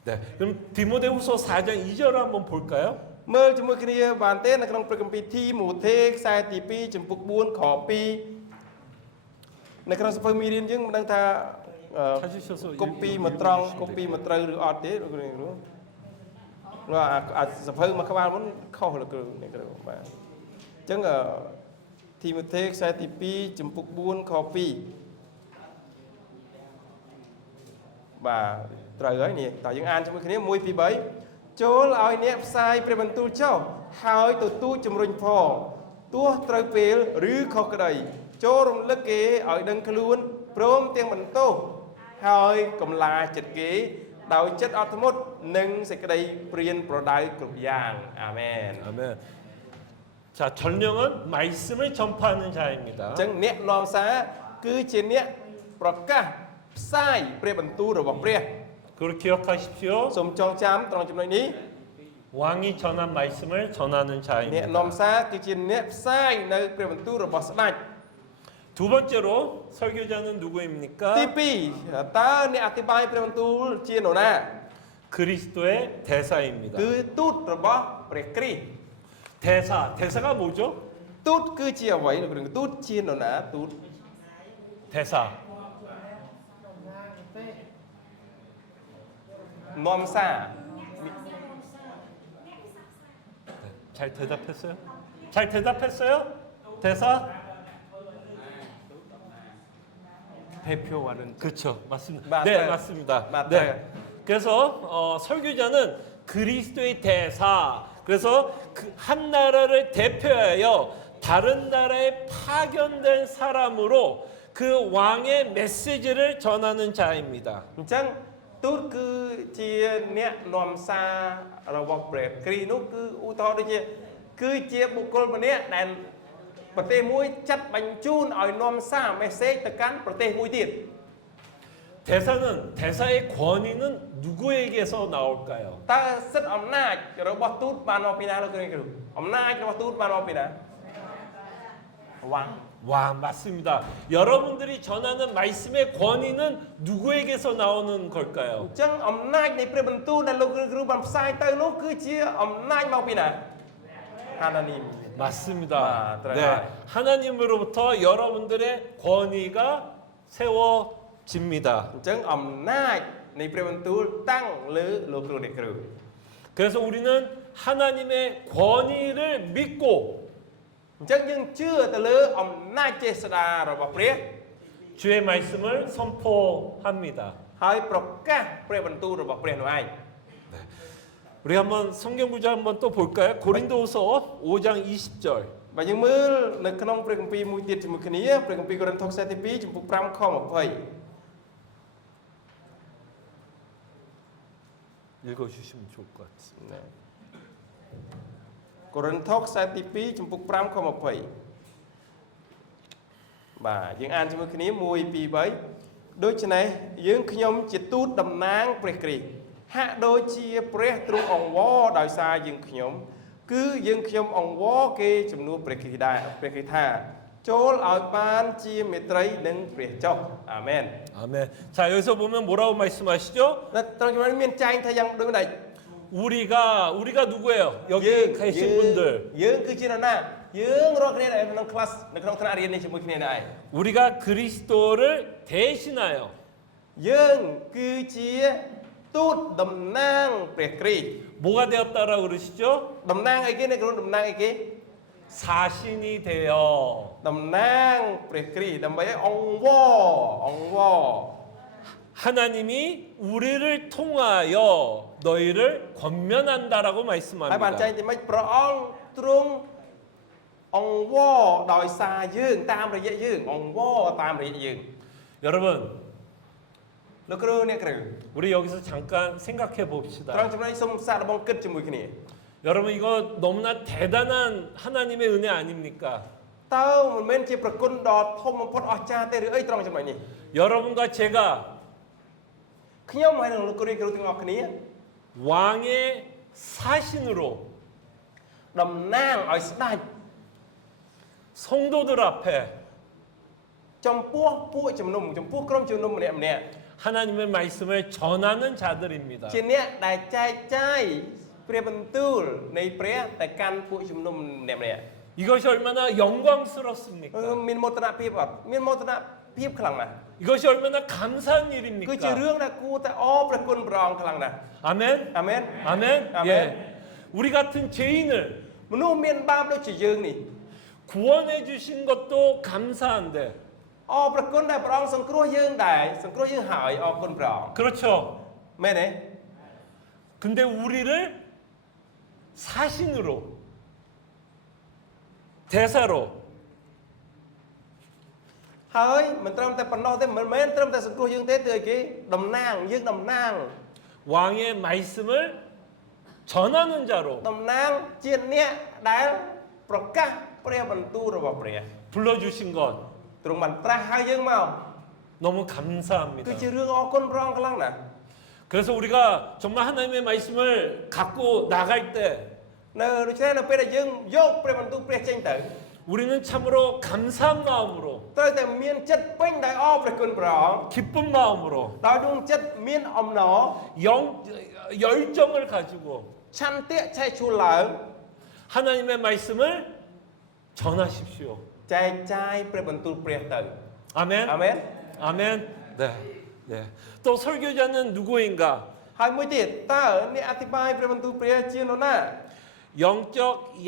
네. 그럼 디모데후서 4장 2절을 한번 볼까요? មើលជាមួយគ្នាបានទេនៅក្នុងព្រះគម្ពីរទីម៉ូថេខ្សែទី2ចំពុក4ខ2នៅក្នុងសភៅមេរៀនយើងមិនដឹងថា 찾으셔서 កូពីមកត្រង់កូពីមកត្រូវឬអត់ទេលោកគ្រូអាចសភៅមួយក្បាលមុនខុសលោកគ្រូនេះគ្រូបាទអញ្ចឹងទីម៉ូថេខ្សែទី2ចំពុក4ខ2បាទត្រូវហើយនេះតើយើងអានជាមួយគ្នា1 2 3ចូលឲ្យអ្នកផ្សាយព្រះបន្ទូលចុះហើយទទូចជំរុញផងទោះត្រូវពេលឬខុសក្តីចូលរំលឹកគេឲ្យដឹងខ្លួនព្រមទាំងបន្ទោសហើយកំឡាចិត្តគេដោយចិត្តអត់ធ្មត់និងសេចក្តីព្រានប្រដៅគ្រប់យ៉ាងអាមែន 아멘. 자, 전령은 말씀을 전파하는 자입니다. អញ្ចឹងអ្នកនាំសារគឺជាអ្នកប្រកាសផ្សាយព្រះបន្ទូលរបស់ព្រះ 그걸 기억하십시오. សូមចងចាំត្រង់ចំណុចនេះ 왕이 전한 말씀을 전하는 អ្នក 자입니다. នាំសារគឺជាអ្នកផ្សាយនៅព្រះបន្ទូលរបស់ស្ដេច 두 번째로 설교자는 누구입니까? ទី2តើអ្នកអធិប្បាយព្រះបន្ទូលជានរណា 그리스도의 대사입니다. គឺទូតរបស់ព្រះគ្រីស្ទ 대사가 뭐죠? ទូតគឺជាអ្វីលោកគ្រូទូតជានរណាទូត 대사. នាំសារ 잘 대답했어요? 잘 대답했어요? 대사? 대표와는 그렇죠. 맞습니다. 맞아요. 네, 맞습니다. 맞아요. 네. 그래서 설교자는 그리스도의 대사. 그래서 그 한 나라를 대표하여 다른 나라에 파견된 사람으로 그 왕의 메시지를 전하는 자입니다. អញ្ចឹង ទូតគឺជាអ្នកនាំសាររបស់ព្រះគ្រីស្ទនោះគឺឧទាហរណ៍ដូចជាគឺជាបុគ្គលម្នាក់ដែលប្រទេសមួយចាត់បញ្ជូនឲ្យនាំសារ message ទៅកាន់ប្រទេសមួយទៀត 대사의 권위는 누구에게서 나올까요? តើសិទ្ធិអំណាចរបស់ទូតបានមកពីណាលោកគ្រូអំណាចរបស់ទូតបានមកពីណាវ៉ាំង 와, 맞습니다. 여러분들이 전하는 말씀의 권위는 누구에게서 나오는 អ 걸까요? ញ្ចឹងអំណាចនៃព្រះបន្ទូលដែលលោកគ្រូបានផ្សាយទៅនោះគឺជាអំណាចមកពីណាហានានីម 맞습니다. 들어가요. 네, 하나님으로부터 여러분들의 권위가 세워집니다. អញ្ចឹងអំណាចនៃព្រះបន្ទូលតាំងលើលោកគ្រូអ្នកគ្រូ 그래서 우리는 하나님의 권위를 믿고 អញ្ចឹងយើងជឿទៅលើអំណាចចេស្តារបស់ព្រះ 주의 말씀을 선포합니다. ហើយប្រកាសព្រះបន្ទូលរបស់ព្រះនោះឯង 우리 한번 성경 구절 한번 또 볼까요? 고린도후서 5장 20절. បើយើងមើលនៅក្នុងព្រះគម្ពីរមួយទៀតជាមួយគ្នាព្រះគម្ពីរកូរិនថូសខ្សែទី2ចំពុក5ខ20 읽어주시면 좋을 것 같습니다. កូរិនថូសខ្សែទី2ចំពុក5ខ20បាទយើងអានជាមួយគ្នា1 2 3ដូច្នេះយើងខ្ញុំជាទូតតំណាងព្រះគ្រីស្ទហាក់ដូចជាព្រះទ្រង់អង្វរដោយសារយើងខ្ញុំគឺយើងខ្ញុំអង្វរគេជំនួសព្រះគ្រីស្ទដែរព្រះគ្រីស្ទថាចូលឲ្យបានជាមេត្រីនឹងព្រះចុះអាមែន 아멘. 자, 여기서 보면 뭐라고 말씀하시죠? នៅត្រង់ចំណុចនេះមានចែងថាយ៉ាងដូចនេះ 우리가 누구예요? 여기 계신 분들. យើងគឺជានរណាយើងរាល់គ្នានៅក្នុង class នៅក្នុងថ្នាក់រៀននេះជាមួយគ្នានេះឯង 우리가 그리스도를 대신하여 យើងគឺជាទូតតំណាងព្រះគ្រីស្ទ 뭐가 되었다라고 그러시죠? តំណាងអីគេនេះគ្រូតំណាងអីគេ 사신이 되어 តំណាងព្រះគ្រីស្ទដើម្បីឲ្យអង្វរ 하나님이 우리를 통하여 너희를 권면한다라고 ហើយបានចែង 말씀합니다. ទីម៉េចព្រះអង្គទ្រង់អង្វរដោយសារយើងតាមរយៈយើងអង្វរតាមរយៈយើង 여러분, លោកគ្រូអ្នកគ្រូ 우리 여기서 잠깐 생각해 ត្រង់ 봅시다. ចំណុចសូមសាកល្បងគិតជាមួយគ្នា 여러분, 이거 너무나 대단한 하나님의 은혜 아닙니까? តើមិនមែនជាប្រគុណដ៏ធំបំផុតអស្ចារ្យទេឬអីត្រង់ចំណុចនេះ 여러분과 제가 ខ្ញុំហើយនឹងលោកគ្រូទាំងអស់គ្នា 왕의 사신으로 តំណាងឲ្យស្ដេច 성도들 앞에 ចំពោះពួកជំនុំចំពោះក្រុមជំនុំម្នាក់ម្នាក់ 하나님의 말씀을 전하는 자들입니다. ជាអ្នកដែលចែកចាយព្រះបន្ទូលនៃព្រះទៅកាន់ពួកជំនុំម្នាក់ម្នាក់ 이것이 얼마나 영광스럽습니까? មានមោទនភាពអត់មានមោទនភាពខ្លាំងណាស់ 이것이 얼마나 감사한 គឺជារឿង 일입니까? ដែលគួរតែអរព្រះគុណព្រះអង្គខ្លាំងណាស់ 아멘. អាមែន 아멘. 아멘. 예. 우리 같은 죄인을 មនុស្សមានបាបដូចជាយើងនេះ 구원해 주신 것도 감사한데 អរព្រះគុណដែលព្រះអង្គសង្គ្រោះយើងដែរសង្គ្រោះយើងហើយអរគុណព្រះអង្គ 그렇죠. មែនទេ 근데 우리를 사신으로 대사로 ហើយមិនត្រឹមតែប៉ុណ្ណោះទេមិនមែនត្រឹមតែសង្គ្រោះយើងទេគឺអីគេតំណាងយើងតំណាង 왕의 말씀을 전하는 자로 តំណាងជាអ្នកដែលប្រកាសព្រះបន្ទូលរបស់ព្រះ 불러주신 것 ទ្រង់បានត្រាស់ឲ្យយើងមក 너무 감사합니다. គឺជារឿងអរគុណព្រះអង្គខ្លាំងណាស់ 그래서 우리가 정말 하나님의 말씀을 갖고 나갈 때 នៅដូច្នេះនៅពេលដែលយើងយកព្រះបន្ទូលព្រះចេញទៅ 우리는 참으로 감사한 마음으로 ត្រូវតែមានចិត្តពេញដោយអរព្រះគុណព្រះអង្គ 기쁜 마음으로 ដោយដួងចិត្តមានអំណរ 열정을 가지고 ឆន្ទៈឆេះឈួលឡើង 하나님의 말씀을 전하십시오. ចែកចាយព្រះបន្ទូលព្រះទៅ 아멘. អាមែន 아멘. 네. 네. 또 설교자는 누구인가? ហើយមួយទៀតតើអ្នកអធិប្បាយព្រះបន្ទូលព្រះជានរណា 영적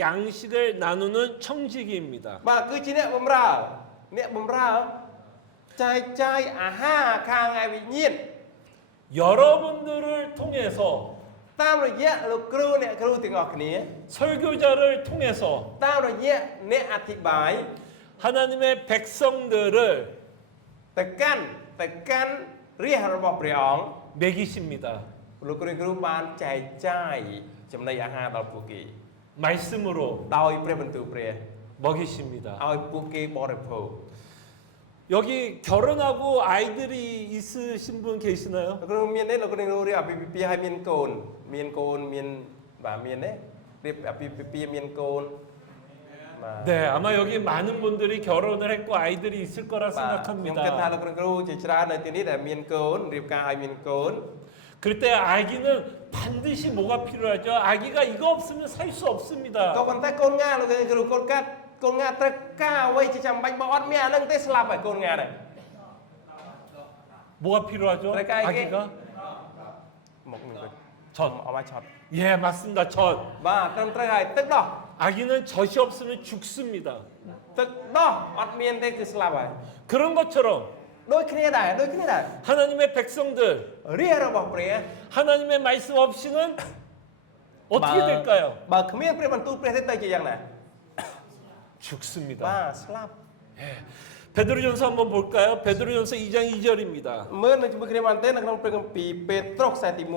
양식을 나누는 청지기입니다. បាទគឺជាអ្នកបម្រើចែកចាយអាហារខាងឯវិញ្ញាណ 여러분들을 통해서 តាមរយៈលោកគ្រូអ្នកគ្រូទាំងអស់គ្នា 설교자를 통해서 តាមរយៈអ្នកអធិប្បាយ 하나님의 백성들을 ទៅកាន់រាជរបស់ព្រះអង្គ 먹이십니다. លោកគ្រូគ្រូបានចែកចាយចំណីអាហារដល់ពួកគេ 말씀으로 ដោយព្រះបន្ទូលព្រះ 먹이십니다. ឲ្យពួកគេបរិភោគ 여기 결혼하고 아이들이 있으신 분 계시나요? លោកគ្រូមានទេលោកគ្រូរៀបអាពាហ៍ពិពាហ៍ឲ្យមានកូនមានបាទមានទេរៀបអាពាហ៍ពិពាហ៍មានកូនបាទ 네, 아마 여기 많은 분들이 결혼을 했고 아이들이 있을 거라 បាទខ្ញុំគិតថា 생각합니다. លោកគ្រូជាច្រើននៅទីនេះដែលមានកូនរៀបការឲ្យមានកូន 그럴 때 아기는 반드시 뭐가 필요하죠? 아기가 이거 없으면 살 수 ក៏ 없습니다. ប៉ុន្តែកូនងាលោកគ្រូកូនកាត់កូនងាត្រូវការអ្វីជាចាំបាច់បើអត់មានអានឹងទេស្លាប់ហើយកូនងាហ្នឹង 뭐가 필요하죠? 그러니까 이게- 아기가 មកនឹងវិញ 젖. អត់មកឆត់ 예, 맞습니다. 젖. បាទត្រឹមត្រូវហើយទឹកដោះ 아기는 젖이 없으면 죽습니다. ទឹកដោះអត់មានទេគឺស្លាប់ហើយ 그런 것처럼 ដូចគ្នាដែរ 하나님의 백성들 រាជរបស់ព្រះ 하나님의 말씀 없이는 어떻게 될까요? បើគ្មានព្រះបន្ទូលព្រះទេទៅជាយ៉ាងណា 죽습니다. បាទស្លាប់ 베드로전서 한번 볼까요? 베드로전서 2장 2절입니다. មើលនៅជាមួយគ្នាបានទេនៅក្នុងព្រះគម្ពីរពេត្រុសខ្សែទី1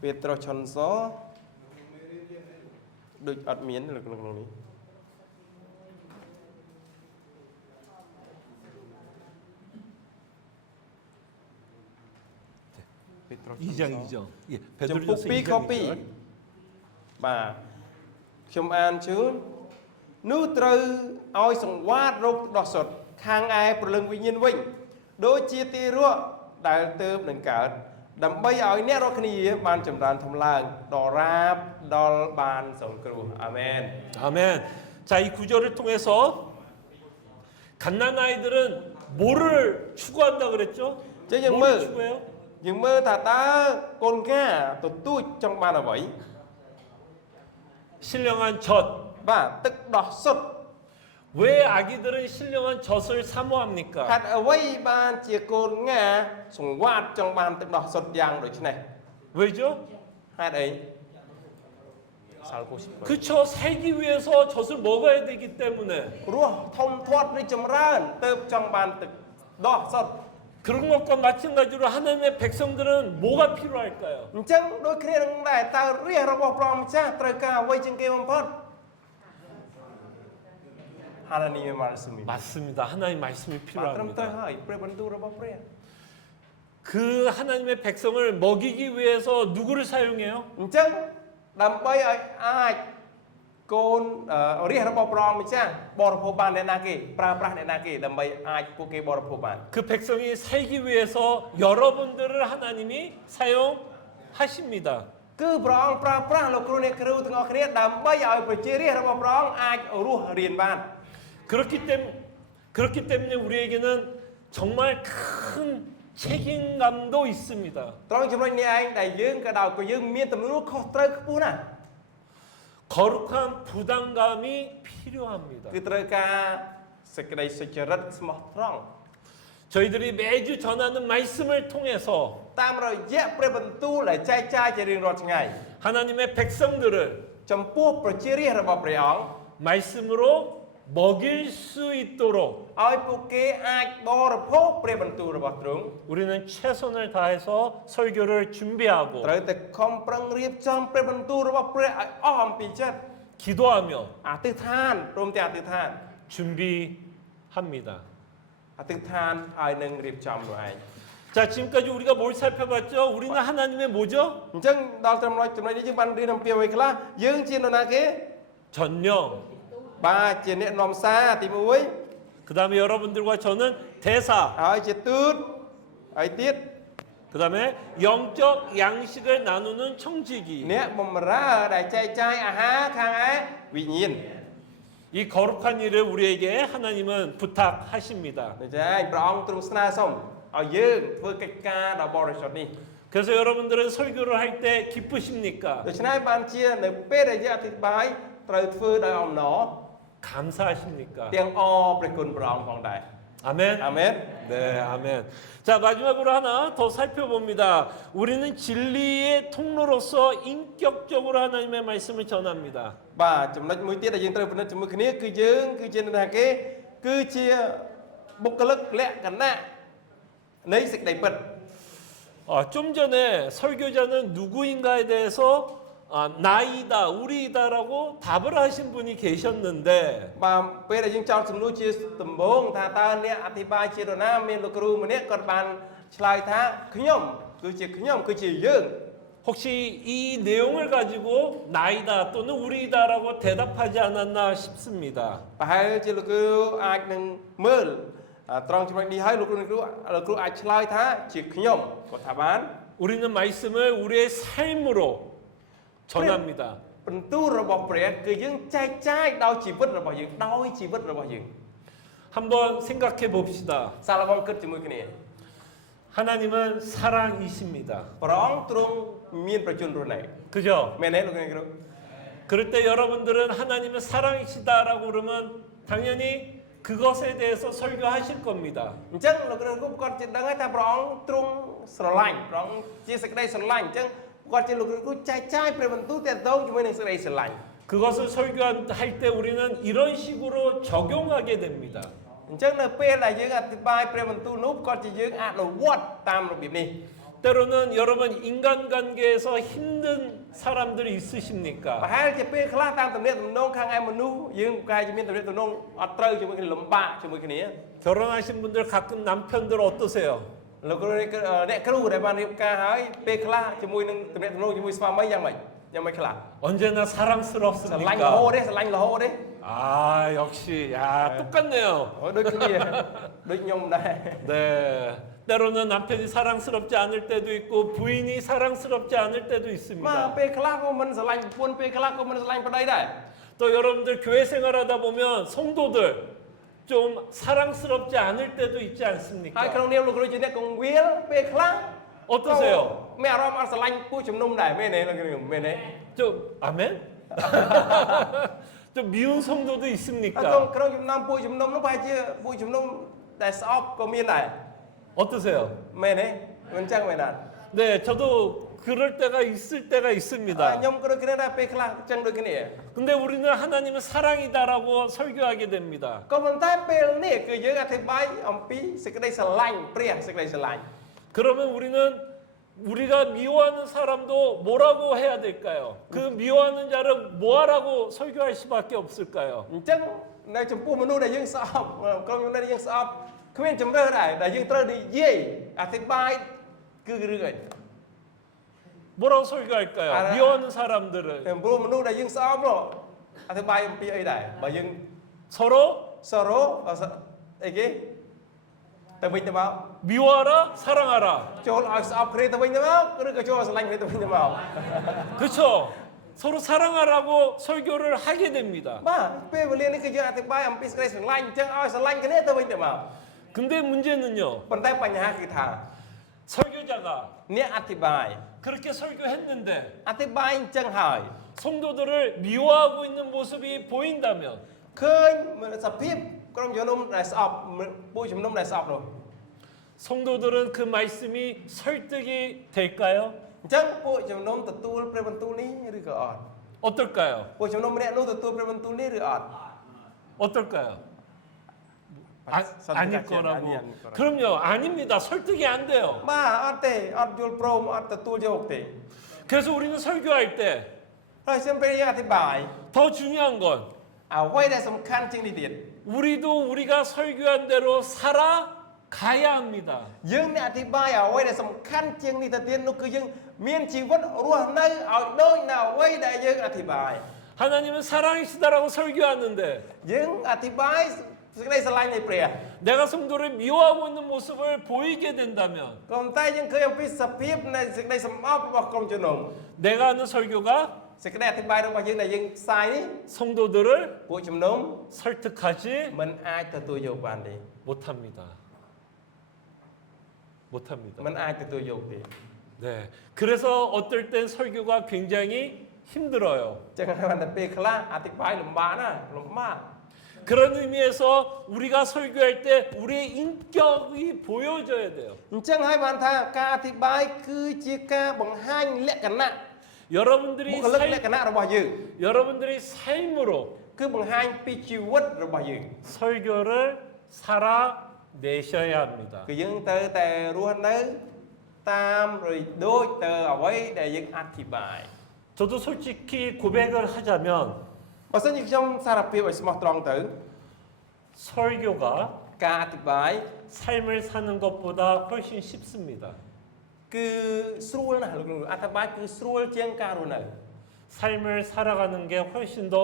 ពេត្រុសឆុនសដូចអត់មាននៅក្នុងនេះពេត្រុស 2장 2절. 예, ចំពុក 베드로전서 2 2장 ខ 2절. 2បាទខ្ញុំអានជូននោះត្រូវឲ្យសង្វាតរោគដោះសុទ្ធខាងឯព្រលឹងវិញ្ញាណវិញដូចជាទីរស់ដែលទើបនឹងកើតដើម្បីឲ្យអ្នករាល់គ្នាបានចម្រើនធំឡើងដល់រាបដល់បានសង្គ្រោះអាមែន 아멘. 자, 이 구절을 통해서 갓난 아이들은 뭐를 추구한다 그랬죠? 저 형 뭐를 뭐- 추구해요? យើងមើលថាតើកូនកាទទូចចង់បានអ្វី 신령한 젖. បាទទឹកដោះសុទ្ធ 왜 아기들은 신령한 젖을 사모합니까? ហេតុអ្វីបានជាកូនងាសង្វាតចង់បានទឹកដោះសុទ្ធយ៉ាងដូចនេះ 왜죠? ហេតុអីសាល់គូសិ 그쵸. 살기 위해서 젖을 먹어야 되기 때문에 រស់ធំធាត់រីកចម្រើនទៅចង់បានទឹកដោះសុទ្ធ 그런 것과 마찬가지로 하나님의 백성들은 뭐가 필요할까요? អញ្ចឹងដូចគ្នានឹងដែរតើរាជរបស់ព្រះម្ចាស់ត្រូវការអ្វីជាងគេបំផុតហានានីមម៉ាល់ស៊ូមី 맞습니다. 하나님 말씀이 បាទត្រឹមត្រូវ 필요합니다. ហើយព្រះបន្ទូលរបស់ព្រះ 그 하나님의 백성을 먹이기 위해서 누구를 사용해요? អញ្ចឹងដើម្បីឲ្យអាចកូនរាជរបស់ព្រះម្ចាស់បរិភោគបានអ្នកណាគេប្រើប្រាស់អ្នកណាគេដើម្បីអាចពួកគេបរិភោគបាន 그 백성이 살기 위해서 여러분들을 하나님이 사용하십니다. គឺព្រះអង្គប្រើប្រាស់លោកគ្រូអ្នកគ្រូទាំងអស់គ្នាដើម្បីឲ្យប្រជារាស្ត្ររបស់ព្រះអង្គអាចរស់រៀនបាន 그렇기 때문에 우리에게는 정말 큰 책임감도 있습니다. ត្រង់ចំណុចនេះឯងដែលយើងក៏ដោយក៏យើងមានទំនួលខុសត្រូវខ្ពស់ណាស់ 거룩한 부담감이 필요합니다. គឺត្រូវការសេចក្តីសុចរិតស្មោះត្រង់ 저희들이 매주 전하는 말씀을 통해서 តាមរយៈព្រះបន្ទូលដែលចែកចាយជារៀងរាល់ថ្ងៃ 하나님의 백성들을 ចំពោះប្រជារាស្ត្ររបស់ព្រះអង្គ 말씀으로 먹일 수 있도록 ឲ្យពួកគេអាចបរិភោគព្រះបន្ទូលរបស់ទ្រង់ 우리는 최선을 다해서 설교를 준비하고 ត្រូវតែខំប្រឹងរៀបចំព្រះបន្ទូលរបស់ព្រះឲ្យអស់អំពីចិត្ត 기도하며 អធិដ្ឋានព្រមទាំងអធិដ្ឋាន 준비합니다. អធិដ្ឋានហើយនឹងរៀបចំនោះឯង 자, 지금까지 우리가 뭘 살펴봤죠? 우리는 하나님의 뭐죠? អញ្ចឹងដល់ចំណុចនេះយើងបានរៀនអំពីអ្វីខ្លះយើងជានរណាគេ 전령. បាទជាអ្នកនាំសារទី 그 다음에 여러분들과 저는 대사. 1ហើយជាទូតហើយទៀត 그 다음에 영적 양식을 나누는 청지기. អ្នកបម្រើដែលចែកចាយអាហារខាងឯវិញ្ញាណ 이 거룩한 일을 우리에게 하나님은 부탁하십니다. ដូច្នេះឯងព្រះអង្គទ្រង់ស្នើសុំឲ្យយើងធ្វើកិច្ចការដ៏បរិសុទ្ធនេះ 그래서 여러분들은 설교를 할 때 기쁘십니까? ដូច្នេះបានជានៅពេលដែលយើងអធិប្បាយត្រូវធ្វើដោយអំណរ 감사하십니까? ទាំងអរព្រះគុណព្រះអង្គផងដែរ 아멘. អាមែន 네, 아멘. 자, 마지막으로 하나 더 살펴봅니다. 우리는 진리의 통로로서 인격적으로 하나님의 말씀을 전합니다. បាទចំណុចមួយទៀតដែលយើងត្រូវពិនិត្យជាមួយគ្នាគឺយើងគឺជានរណាគេគឺជា បុគ្គលិកលក្ខណៈនៃសេចក្តីពិត 좀 전에 설교자는 누구인가에 대해서 나이다, 우리이다라고 답을 하신 분이 계셨는데 បាទពេលដែលយើងចោទសំណួរជាដំបូងថាតើអ្នកអធិប្បាយជានរណាមានលោកគ្រូម្នាក់គាត់បានឆ្លើយថាខ្ញុំគឺជាយើង 혹시 이 내용을 가지고 나이다 또는 우리이다라고 대답하지 않았나 싶습니다. ប្រហែលជាលោកគ្រូអាចនឹងមើលត្រង់ចំណុចនេះហើយលោកគ្រូអាចឆ្លើយថាជាខ្ញុំគាត់ថាបាន 우리는 말씀을 우리의 삶으로 전합니다. បន្ទូលរបស់ព្រះគឺយើងចែកចាយដោយជីវិតរបស់យើងដោយជីវិតរបស់យើង 한번 생각해 봅시다. សាឡូមគិតជាមួយគ្នា 하나님은 사랑이십니다. ព្រះអង្គទ្រង់មានប្រជញ្ញរស់នៅ 그죠? មែនទេលោកគ្រូ 그럴 때 여러분들은 하나님은 사랑이시다라고 그러면 당연히 그것에 대해서 설교하실 겁니다. អញ្ចឹងលោកគ្រូគាត់ជិតដឹងហើយថាព្រះអង្គទ្រង់ស្រឡាញ់ព្រះអង្គជាសេចក្តីស្រឡាញ់អញ្ចឹងគាត់ជាលោកគ្រូចែកចាយព្រះបន្ទូលតែតងជាមួយនឹងសេចក្តីស្រឡាញ់ 그것을 설교할 때 우리는 이런 식으로 적용하게 됩니다. អញ្ចឹងនៅពេលដែលយើងអធិប្បាយព្រះបន្ទូលនោះគាត់ជាយើងអនុវត្តតាមរបៀបនេះ 때로는 여러분 인간관계에서 힘든 사람들이 ប្រ 있으십니까? ហែលជាពេលខ្លះតាមទំនាក់ទំនងខាងឯមនុស្សយើងប្រហែលជាមានទំនាក់ទំនងអត់ត្រូវជាមួយគ្នាលំបាកជាមួយគ្នា 결혼하신 분들 가끔 남편들 어떠세요? លោកគ្រូអ្នកគ្រូដែលបានរៀបការហើយពេលខ្លះជាមួយនឹងទំនាក់ទំនងជាមួយស្វាមីយ៉ាងម៉េចខ្លះ 언제나 ស្រឡាញ់រហូត 사랑스럽습니까? ទេស្រឡាញ់រហូតទេ 아 역시 야 똑같네요. ដូចគ្នាដូចខ្ញុំដែរ 네. 때로는 남편이 사랑스럽지 않을 때도 있고 부인이 사랑스럽지 않을 때도 មក 있습니다. ពេលខ្លះក៏មិនស្រឡាញ់ប្រពន្ធពេលខ្លះក៏មិនស្រឡាញ់ប្តីដែរ 또 여러분들 교회 생활하다 보면 성도들 좀 사랑스럽지 않을 때도 있지 ហើយ 않습니까? ក្នុងនាមលោកគ្រូជាអ្នកកងវិលពេលខ្លះ 어떠세요? មានអារម្មណ៍អត់ស្រឡាញ់ពួកជំនុំដែរមែនទេលោកគ្រូមែនទេ 좀 아멘? 좀 미운 성도도 ហើយ 있습니까? ក្នុងចំណោមពួកជំនុំនោះប្រហែលជាពួកជំនុំដែលស្អប់ក៏មានដែរ 어떠세요? មែនទេមិនចឹងមែនទេ 네, 저도 그럴 때가 있을 때가 ខ្ញុំ 있습니다. ក៏ដូចគ្នាដែរពេលខ្លះចឹងដូចគ្នា 근데 우리는 하나님은 사랑이다라고 설교하게 됩니다. ក៏ប៉ុន្តែពេលនេះគឺយើងអធិប្បាយអំពីសេចក្តីស្រឡាញ់ព្រះសេចក្តីស្រឡាញ់ 그러면 우리는 우리가 미워하는 사람도 뭐라고 해야 될까요? 그 미워하는 자를 뭐하라고 설교할 수밖에 없을까요? អញ្ចឹងនៅចំពោះមនុស្សដែលយើងស្អប់ក្រុមជំនុំដែលយើងស្អប់គ្មានជំរឿដែរដែលយើងត្រូវនិយាយអធិប្បាយគឺរឿងអី 뭐라고 설교할까요? 미워하는 사람들을 តែព្រោះមនុស្សដែលយើងស្អប់នោះអធិប្បាយអំពីអីដែរបើយើង 서로 សរោអីគេទៅវិញទៅមក 미워하라, 사랑하라. ចូលឲ្យស្អប់គ្នាទៅវិញទៅមកឬក៏ចូលឲ្យស្រឡាញ់គ្នាទៅវិញទៅមក 그렇죠? 서로 사랑하라고 설교를 하게 됩니다. បាទពេលវេលានេះគឺយើងអធិប្បាយអំពីសេចក្តីស្រឡាញ់អញ្ចឹងឲ្យស្រឡាញ់គ្នាទៅវិញទៅមក 근데 문제는요. ប៉ុន្តែបញ្ហាគឺថា 설교자가 អ្នកអធិប្បាយ 그렇게 설교했는데 អធិប្បាយអញ្ចឹងហើយ 성도들을 미워하고 있는 모습이 보인다면 ឃើញសភាពក្រុមជំនុំដែលស្អប់ពួកជំនុំដែលស្អប់នោះ 성도들은 그 말씀이 설득이 될까요? អញ្ចឹងពួកជំនុំទទួលព្រះបន្ទូលនេះឬក៏អត់ 어떨까요? ពួកជំនុំម្នាក់នោះទទួលព្រះបន្ទូលនេះឬអត់ 어떨까요? 아닐 거라고. 아닐 거라고. 그럼요, 아닙니다. 설득이 안 돼요. បាទអត់ទេអត់យល់ព្រមអត់ទទួលយកទេ 그래서 우리는 설교할 때 더 ហើយខ្ញុំពេលយើងអធិប្បាយ 중요한 건 អ្វីដែលសំខាន់ជាងនេះទៀត 우리도 우리가 설교한 대로 살아가야 합니다. យើងអ្នកអធិប្បាយអ្វីដែលសំខាន់ជាងនេះទៅទៀតនោះគឺយើងមានជីវិតរស់នៅឲ្យដូចនៅអ្វីដែលយើងអធិប្បាយ 하나님은 사랑이시다라고 설교하는데 យើងអធិប្បាយសេចក្តីស្រឡាញ់នៃព្រះ 내가 성도를 미워하고 있는 모습을 보이게 된다면 ក៏ប៉ុន្តែយើងឃើញអំពីសភាពនៃសេចក្តីសម្អប់របស់ក្រុមជំនុំ 내가 하는 설교가 សេចក្តីអធិប្បាយរបស់យើងដែលយើងផ្សាយនេះ 성도들을 ពួកជំនុំ 설득하지 មិនអាចទទួលយកបានទេ 못합니다. 못합니다. មិនអាចទទួលយកទេ 네. 그래서 어떨 땐 설교가 굉장히 힘들어요. ចឹងហើយតែពេលខ្លះអធិប្បាយលំបាកណាលំបាក 그런 의미에서 우리가 설교할 때 우리의 인격이 보여져야 돼요. អញ្ចឹងហើយបានថាការអធិប្បាយគឺជាការបង្ហាញលក្ខណៈ 여러분들이 បុគ្គលិកលក្ខណៈរបស់យើង 여러분들의 삶으로 គឺបង្ហាញពីជីវិតរបស់យើង 설교를 살아가야 내셔야 합니다. គឺយើងត្រូវតែរស់នៅតាមឬដូចទៅអ្វីដែលយើងអធិប្បាយ 저도 솔직히 고백을 하자면 បើសិនជាខ្ញុំសារភាពឲ្យស្មោះត្រង់ទៅ 설교가 ការអធិប្បាយ 삶을 사는 것보다 훨씬 쉽습니다. គឺស្រួលណាស់លោកគ្រូអធិប្បាយគឺស្រួលជាងការរស់នៅ 삶을 살아가는 게 훨씬 더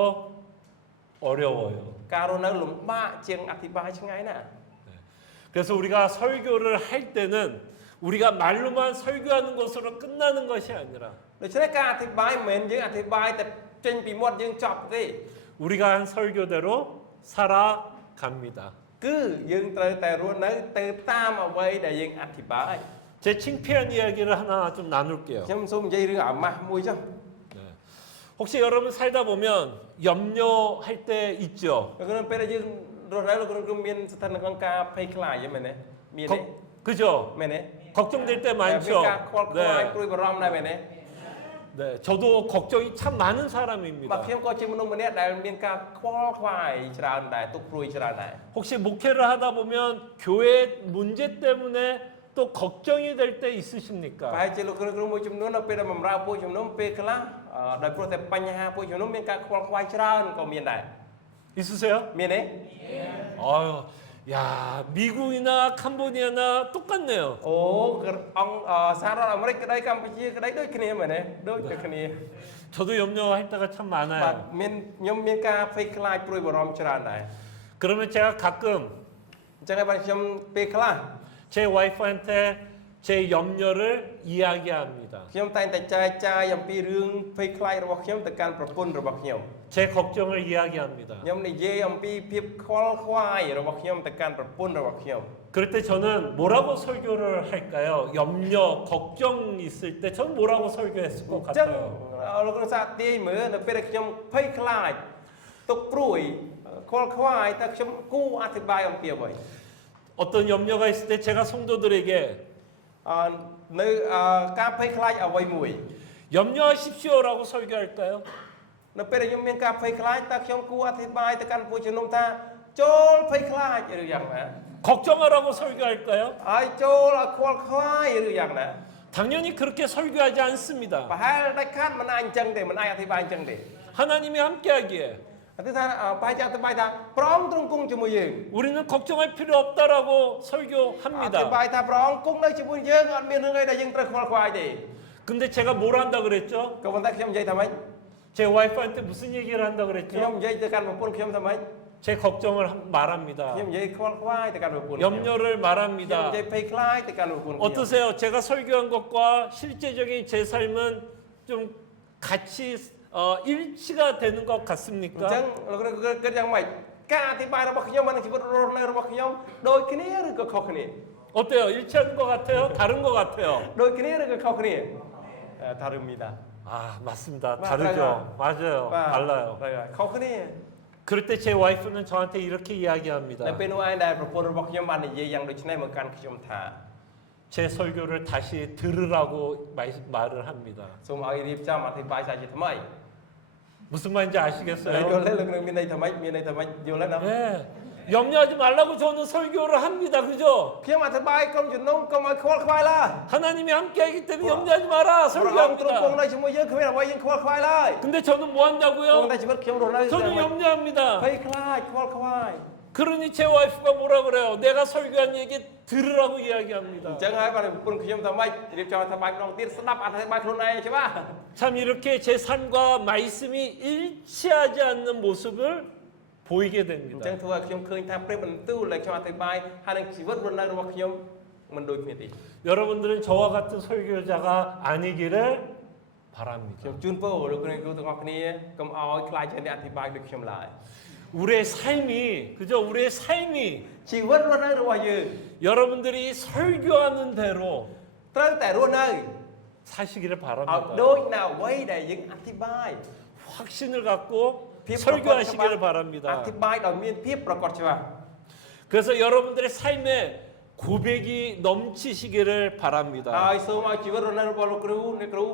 어려워요. ការរស់នៅលំបាកជាងអធិប្បាយឆ្ងាយណាស់ 그래서 우리가 설교를 할 때는 우리가 말로만 설교하는 것으로 끝나는 것이 아니라 ដូច្នេះការអធិប្បាយមិនមែនយើងអធិប្បាយតែចេញពីមាត់យើងចប់ទេ 우리가 한 설교대로 살아갑니다. គឺយើងត្រូវតែរស់នៅទៅតាមអ្វីដែលយើងអធិប្បាយ 제 창피한 이야기를 하나 좀 나눌게요. ខ្ញុំសូមនិយាយរឿងអាម៉ាស់មួយចុះ 혹시 여러분 살다 보면 염려할 때 있죠? លោកគ្រូពេលដែលយើងរស់នៅលោកគ្រូមានស្ថិតនៅក្នុងការភ័យខ្លាចយ៉ាងមែនទេមានទេ 그죠? មែនទេ 걱정될 때 មាន 많죠. ការខ្វល់ខ្វាយ 네, ព្រួយបារម្ភដែរមែនទេ 네, 저도 걱정이 참 많은 បាទ 사람입니다. ខ្ញុំក៏ជាមនុស្សម្នាក់ដែលមានការខ្វល់ខ្វាយច្រើនដែរទុកព្រួយច្រើនដែរ 혹시 목회를 하다 보면 교회 문제 때문에 또 걱정이 될 때 ប្រហែ 있으십니까? លជាលោកគ្រូមួយចំនួននៅពេលដែលបម្រើពួកជំនុំពេលខ្លះដោយព្រោះតែបញ្ហាពួកជំនុំមានការខ្វល់ខ្វាយច្រើនក៏មានដែរ 있으세요? មានទេ 아유, 야, 미국이나 캄보디아나 똑같네요. អូអង្គសហរដ្ឋអាមេរិកក្តីកម្ពុជាក្តីដូចគ្នាមែនទេដូចតែគ្នា 저도 염려할 때가 참 បាទ 많아요. មានខ្ញុំមានការភ័យខ្លាចព្រួយបារម្ភច្រើនដែរ 그러면 제가 가끔 អញ្ចឹងហើយបាទខ្ញុំពេលខ្លះ 제 와이프한테 제 염려를 이야기합니다. ខ្ញុំតែងតែចែកចាយអំពីរឿងភ័យខ្លាចរបស់ខ្ញុំទៅកាន់ប្រពន្ធរបស់ខ្ញុំ 제 걱정을 이야기합니다. ខ្ញុំនិយាយអំពីភាពខ្វល់ខ្វាយរបស់ខ្ញុំទៅកាន់ប្រពន្ធរបស់ខ្ញុំ 그럴 때 저는 뭐라고 설교를 할까요? 염려, 걱정 있을 때 저는 뭐라고 설교했을 것 អញ្ចឹង 같아요. លោកគ្រូសាទាយមើលនៅពេលដែលខ្ញុំភ័យខ្លាចទុកព្រួយខ្វល់ខ្វាយតើខ្ញុំគួរអធិប្បាយអំពីអ្វី 어떤 염려가 있을 때 제가 성도들에게 នៅការភ័យខ្លាចអ្វីមួយ 염려하십시오라고 설교할까요? នៅពេលដែលខ្ញុំមានការភ័យខ្លាចតើខ្ញុំគួរអធិប្បាយទៅកាន់ពួកជំនុំថាចូលភ័យខ្លាចឬយ៉ាងណា 걱정하라고 설교할까요? ហើយចូលឲ្យខ្វល់ខ្វាយឬយ៉ាងណា 당연히 그렇게 설교하지 않습니다. ប្រហែលដាច់ខាតមិនអាចអញ្ចឹងទេមិនអាចអធិប្បាយអញ្ចឹងទេ 하나님이 함께하기에 គឺថាប្រហែលជាអធិប្បាយថាប្រងទ្រង់គង់ជាមួយយើង 우리는 걱정할 필요 없다라고 អធិ 설교합니다. ប្បាយថាប្រងគង់នៅជាមួយយើងអត់មានរឿងអីដែលយើងត្រូវខ្វល់ខ្វាយទេ 근데 제가 뭘 한다 그랬죠? ក៏ប៉ុន្តែខ្ញុំនិយាយថាម៉េច 제 와이프한테 무슨 얘기를 한다 ខ្ញុំ 그랬죠? និយាយទៅកាន់ប្រពន្ធខ្ញុំថាម៉េច 제 걱정을 말합니다. ខ្ញុំនិយាយខ្វល់ខ្វាយទៅកាន់ប្រពន្ធខ្ញុំ 염려를 ខ្ញុំនិ 말합니다. យាយភ័យខ្លាចទៅកាន់ប្រពន្ធខ្ញុំ 어떠세요? 제가 설교한 것과 실제적인 제 삶은 좀 같이 일치가 되는 것 អញ្ចឹង 같습니까? លោកគិតយ៉ាងម៉េចការអធិប្បាយរបស់ខ្ញុំនិងជីវិតរស់នៅរបស់ខ្ញុំដូចគ្នាឬក៏ខុសគ្នា 어때요? 일치하는 것 같아요? 다른 것 같아요? ដូចគ្នាឬក៏ខុសគ្នាថារឹមមីតា 아 맞습니다. 맞아요. 다르죠. 맞아요. បាទ 달라요. ខុសគ្នា 그럴 때 제 와이프는 저한테 이렇게 នៅ 이야기합니다. ពេលនោះឯងដែលប្រពន្ធរបស់ខ្ញុំបាននិយាយយ៉ាងដូចនេះមកកាន់ខ្ញុំថា 제 설교를 다시 들으라고 말을 합니다. សូមឲ្យរៀបចំអធិប្បាយសាជាថ្មី 무슨 말인지 យល់ 아시겠어요? ទេលោកនឹងមានន័យថាម៉េចមានន័យថាម៉េចយល់ទេណា 네. 염려하지 말라고 저는 설교를 합니다. 그죠? ខ្ញុំអធិប្បាយក្រុមជំនុំកុំឲ្យខ្វល់ខ្វាយឡើយ 하나님이 함께하기 때문에 염려하지 마라 ព្រះអង្គទ្រង់គង់ 설교합니다. នៅជាមួយយើងគ្មានអ្វីយើងខ្វល់ខ្វាយឡើយ 근데 저는 뭐 គង់តែ 한다고요? ជីវិតខ្ញុំរស់នៅ 저는 염려합니다. ភ័យខ្លាចខ្វល់ខ្វាយ 그러니 제 와이프가 뭐라 그래요? 내가 설교한 얘기 들으라고 អ 이야기합니다. ញ្ចឹងហើយបាទប្រពន្ធខ្ញុំថាម៉េចរៀបចំអធិប្បាយម្ដងទៀតស្ដាប់អធិប្បាយខ្លួនឯងច្បាស់ 참 이렇게 제 삶과 말씀이 일치하지 않는 모습을 보이게 អញ្ចឹង 됩니다. ធ្វើឲ្យខ្ញុំឃើញថាព្រះបន្ទូលដែលខ្ញុំអធិប្បាយហើយនឹងជីវិតរស់នៅរបស់ខ្ញុំមិនដូចគ្នាទេ 여러분들은 저와 같은 설교자가 아니기를 바랍니다. ខ្ញុំជូនពរលោកគ្រូទាំងអស់គ្នាកុំឲ្យខ្លាចជាអ្នកអធិប្បាយដូចខ្ញុំឡើយ 우리의 삶이 그죠? 우리의 삶이 ជីវិតរស់នៅរបស់យើង 여러분들이 설교하는 대로 ត្រូវតែរស់នៅ 사시기를 ឲ្យ 바랍니다. ដូចនៅអ្វីដែលយើងអធិប្បាយ 확신을 갖고 ភាព 설교하시기를 អ 바랍니다. ធិប្បាយដោយមានភាពប្រកបច្បាស់ 그래서 여러분들의 삶에 고백이 넘치시기를 바랍니다. ហើយសូមឲ្យជីវិតរស់នៅរបស់លោកគ្រូអ្នកគ្រូ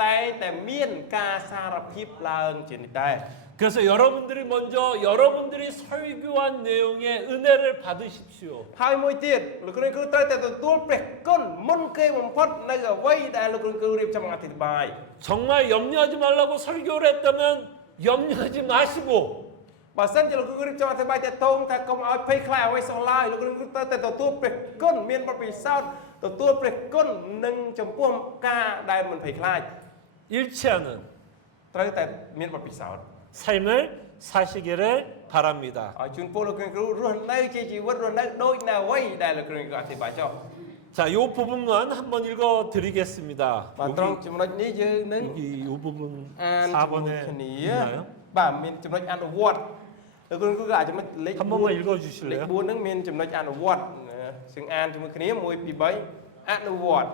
តែតែមានការសារភាពឡើងជានិច្ចដែរ 그래서 여러분들이 먼저 여러분들이 설교한 내용의 은혜를 받으십시오. ហើយមួយទៀតលោកគ្រូគឺត្រូវតែទទួលព្រះគុណមុនគេបំផុតនៅអ្វីដែលលោកគ្រូរៀបចំអធិប្បាយ 정말 염려하지 말라고 설교를 했다면 염려하지 마시고 បើសិនជាលោកគ្រូរៀបចំអធិប្បាយតែតងថាកុំឲ្យភ័យខ្លាចអ្វីសោះឡើយលោកគ្រូត្រូវតែទទួលព្រះគុណមានបទពិសោធន៍ទទួលព្រះគុណនឹងចំពោះការដែលមិនភ័យខ្លាច 잃지 않은 ត្រូវតែមានបទពិសោធន៍ 삶을 사시기를 바랍니다. ឲ្យជូនពលលោកគ្រូរស់នៅជាជីវិតរស់នៅដូចនៅអ្វីដែលលោកគ្រូអធិប្បាយចុះ 자, 이 부분만 한번 읽어 드리겠습니다. បាទត្រង់ចំណុចនេះយើងនឹង 여기 이 부분 អាន 4번에 គ្នា 있나요? បាទមានចំណុចអនុវត្តលោកគ្រូគឺអាចចំណុចលេខ 한 번만 읽어 លេខ 주실래요? 4ហ្នឹងមានចំណុចអនុវត្តซึ่งអានជាមួយគ្នា1 2 3អនុវត្ត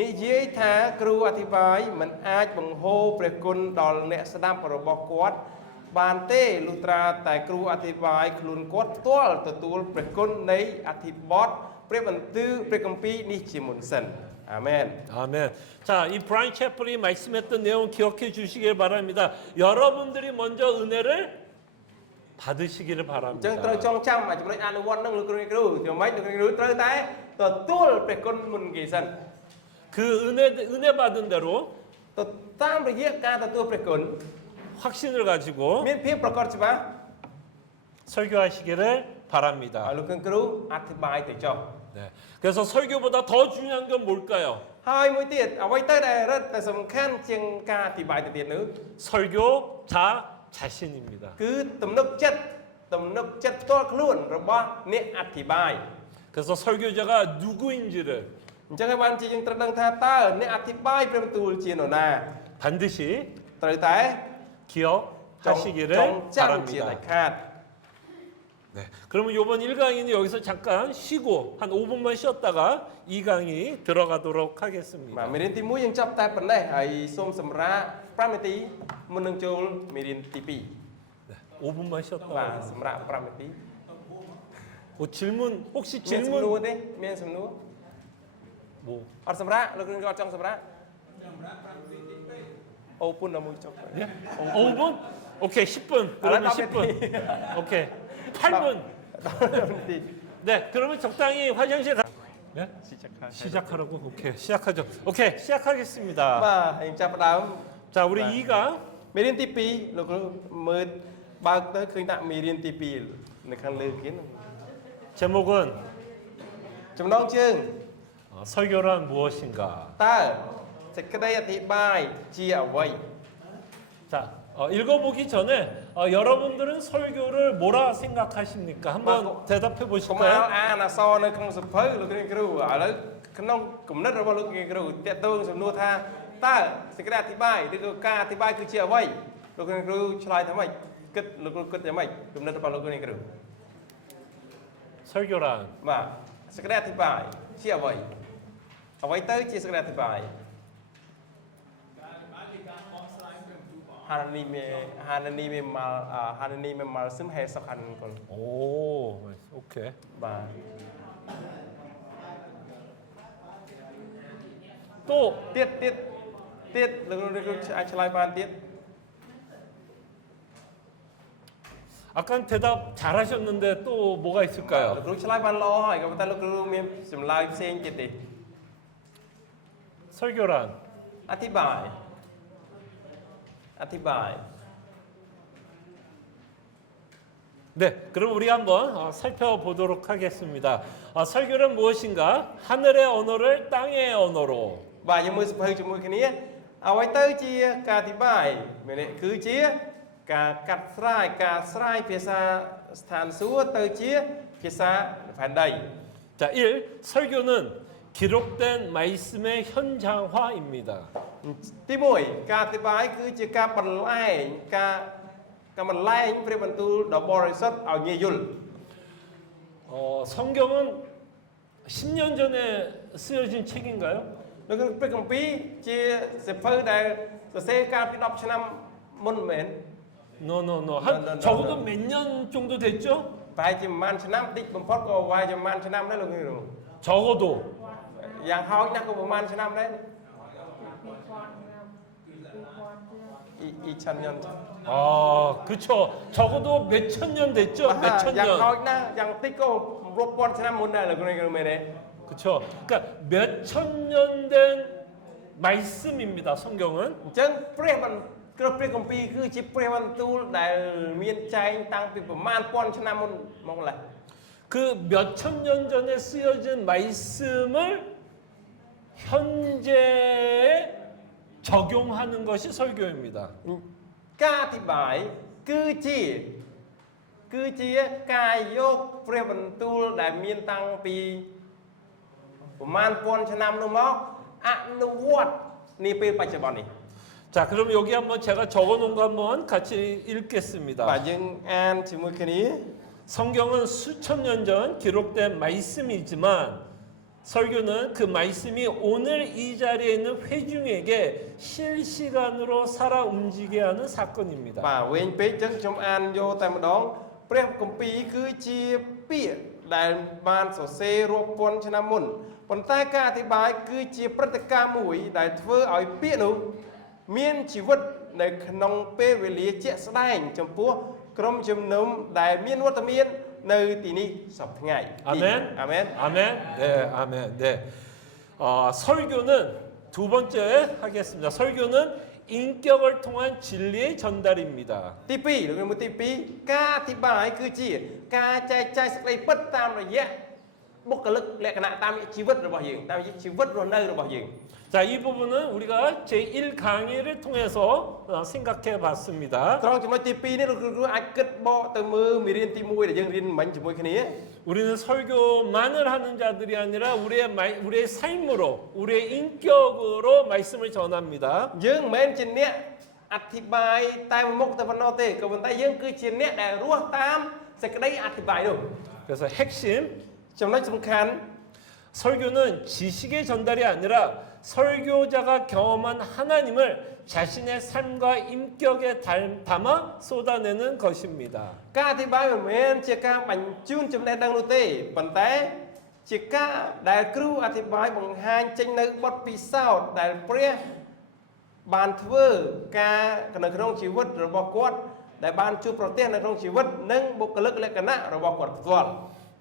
និយាយថាគ្រូអធិប្បាយមិនអាចបង្ហូរព្រះគុណដល់អ្នកស្ដាប់របស់គាត់បានទេលុះត្រាតែគ្រូអធិប្បាយខ្លួនគាត់ផ្ទាល់ទទួលព្រះគុណនៃអធិបទព្រះបន្ទូលព្រះគម្ពីរនេះជាមុនសិនអាមែន 아멘. 자, 이 브라인 채플이 말씀했던 내용 기억해 주시길 바랍니다. 여러분들이 먼저 은혜를 받으시기를 អញ្ចឹង 바랍니다. ត្រូវចងចាំអាចំណុចអនុវត្តហ្នឹងលោកគ្រូយ៉ាងម៉េចលោកគ្រូត្រូវតែទទួលព្រះគុណមុនគេសិន 그 은혜 받은 대로 ទៅតាមរយៈការទទួលព្រះគុណ 확신을 가지고 មានភាពប្រកបច្បាស់ 설교하시기를 ឲ្យ 바랍니다. លោកគ្រូអធិប្បាយទៅចុះ 네. 그래서 설교보다 더 중요한 건 뭘까요? ហើយមួយទៀតអ្វីទៅដែលរឹតតែសំខាន់ជាងការអធិប្បាយទៅទៀតនោះ 설교자 자신입니다. គឺទំនុកចិត្តផ្ទាល់ខ្លួនរបស់អ្នកអធិប្បាយ 그래서 설교자가 누구인지를 អញ្ចឹងហើយបានជាយើងត្រូវដឹងថាតើអ្នកអធិប្បាយព្រះបន្ទូលជានរណា 반드시 ត្រូវតែ 기억하시기를 ចងចាំជាដា 바랍니다. ច់ខាត 네. 그러면 이번 1강의는 여기서 잠깐 쉬고 한 5분만 쉬었다가 2강의 들어가도록 បាទ 하겠습니다. មេរៀនទី1យើងចាប់តែប៉ុណ្ណេះហើយសូមសម្រាប់5នាទីមុននឹងចូលមេរៀនទី 네. 5분만 2 쉬었다가 បាទសម្រាប់5នាទី 뭐 질문 혹시 មានសំណួរ 질문 ទេមានសំណួរ 뭐 អត់សម្រាប់លោកគ្រូអត់ចង់សម្រាប់អូពុនដល់មួយចុះ 예? 5분? 오케이 10분. 그러면 10분. 오케이 8분. 10នាទី 네. 그러면 적당히 화장실 가. 네? ស៊ីចាក់ខា 시작하라고. 오케이 시작하죠. 오케이 시작하겠습니다. បាទហើយចាប់ផ្ដើម 자 우리 2강 មេរៀនទី2លោកគ្រូមើលបើកទៅឃើញថាមេរៀនទី2នៅខាងលើគេហ្នឹង 제목은 ចំណងជើង 설교란 무엇인가. តើសេចក្តីអធិប្បាយជាអ្វី 자 읽어보기 전에 여러분들은 설교를 뭐라 생각하십니까? 한번 대답해 កុំឲ្យ 보실까요? អានអក្សរនៅក្នុងសភៅលោកគ្រូឥឡូវក្នុងគំនិតរបស់លោកគ្រូតេតងសំណួរថាតើសេចក្តីអធិប្បាយឬក៏ការអធិប្បាយគឺជាអ្វីលោកគ្រូឆ្លើយថាម៉េចគិតលោកគ្រូគិតយ៉ាងម៉េចគំនិតរបស់លោកគ្រូ 설교란 បាទសេចក្តីអធិប្បាយជាអ្វីទៅជាសេចក្តីអធិប្បាយ 하나님의 말 하나님의 말씀 해석하는 걸. 오 오케이. បាទ 또 ទៀតលោកអាចឆ្លើយបានទៀត 아까 대답 잘하셨는데 또 뭐가 លោក 있을까요? គ្រូឆ្លើយបានល្អហើយក៏ប៉ុន្តែលោកគ្រូមានចម្លើយផ្សេងទៀតទេ 설교란 អធិប្បាយ 네, 그럼 우리 한번 살펴보도록 하겠습니다. 설교는 무엇인가? 하늘의 언어를 땅의 언어로. បាទយើងមើលសភៅជាមួយគ្នាអ្វីទៅជាការអធិប្បាយមែនទេគឺជាការកាត់ស្រាយការស្រាយភាសាស្ថានសួគ៌ទៅជាភាសាផែនដី 자, 1. 설교는 기록된 말씀의 현장화입니다. ទី1ការអធិប្បាយគឺជាការបន្លែងការបន្លែងព្រះបន្ទូលដ៏បរិសុទ្ធឲ្យងាយយល់ 성경은 10년 전에 쓰여진 책인가요? នៅក្នុងព្រះគម្ពីរជាសៀវភៅដែលសរសេរកាលពី10ឆ្នាំមុនមែន No. No. 적어도 몇 년 정도 됐죠? តែជាប្រហែលឆ្នាំតិចបំផុតក៏វាយជាប្រហែលឆ្នាំដែរលោកគ្រូ 적어도 យ៉ាងហោចណាស់ក៏ប្រហែលឆ្នាំដែរ 2005 2,000 년. 아, 그렇죠. 적어도 몇 천 년 됐죠. 몇 천 Yang 년. khói na, yang tích có 1000 năm là 그러네. 그렇죠. 그러니까 몇 천 년 된 말씀입니다. 성경은. Chân pre ban cơ pre công pi cứ chỉ pre ban tu đại miên chay tăng từ 1000 năm mong là. 그 몇 천 년 전에 쓰여진 말씀을 현재에 적용하는 것이 설교입니다. Ca thì bài cứ chỉ ca yok pre ban tu đại miên tăng pi 1000 năm nữa móc anuwat ni pe ปัจจุบัน này. 자, 그럼 여기 한번 제가 적어놓은 거 한번 같이 읽겠습니다. Và dân an chỉ một cái này. 성경은 수천 년 전 기록된 말씀이지만 설교는 그 말씀이 오늘 이 자리에 있는 회중에게 실시간으로 살아 움직이게 하는 사건입니다. Và quên pe chân trong an vô tại một đó pre công pi cứ chia pia đại ban sổ xe rô pon cho năm môn. Còn tai ca thì bài cứ chia prất ca mũi đại thưa ở pia nữa. Miên chỉ vậtในขนมเป้เวลีเจ๊สได้จำปัวกรมจำนมได้เมียนวัตเมียนในที่นี้สับทั้งไง 아멘. 아멘. 아멘. 네, 아멘. 네. 설교는 두 번째 하겠습니다. 설교는 인격을 통한 진리의 전달입니다. ที่ปีหรือเป็นมือที่ปีการอธิบายคือจีการใจสกายปัดตามระยะบุคลิกและขณะตามชีวิตរបស់យើងតាមชีวิตរស់នៅរបស់យើង 자, 이 부분은 우리가 제1강의를 통해서 생각해 봤습니다. ត្រង់ចំណុចទី2នេះគឺអាចគិតបកទៅមើលមេរៀនទី1ដែលយើងរៀនមិញជាមួយគ្នា 우리는 설교만을 하는 자들이 아니라 우리의 삶으로, 우리의 인격으로 말씀을 전합니다. យើងមិនមែនជាអ្នកអធិប្បាយតែមួយមុខតែប៉ុណ្ណោះទេក៏ប៉ុន្តែយើងគឺជាអ្នកដែលរស់តាមសេចក្តីអធិប្បាយនោះ 그래서 핵심 ចំណុចសំខាន់ 설교는 지식의 전달이 아니라 설교자가 경험한 하나님을 자신의 삶과 인격에 담아 쏟아내는 것입니다. ការអធិប្បាយមិនមែនជាការបញ្ជូនចំណេះដឹងនោះទេប៉ុន្តែជាការដែលគ្រូអធិប្បាយបង្ហាញចេញនៅបទពិសោធន៍ដែលព្រះបានធ្វើការនៅក្នុងជីវិតរបស់គាត់ដែលបានជួបប្រទះនៅក្នុងជីវិតនិងបុគ្គលិកលក្ខណៈរបស់គាត់ផ្ទាល់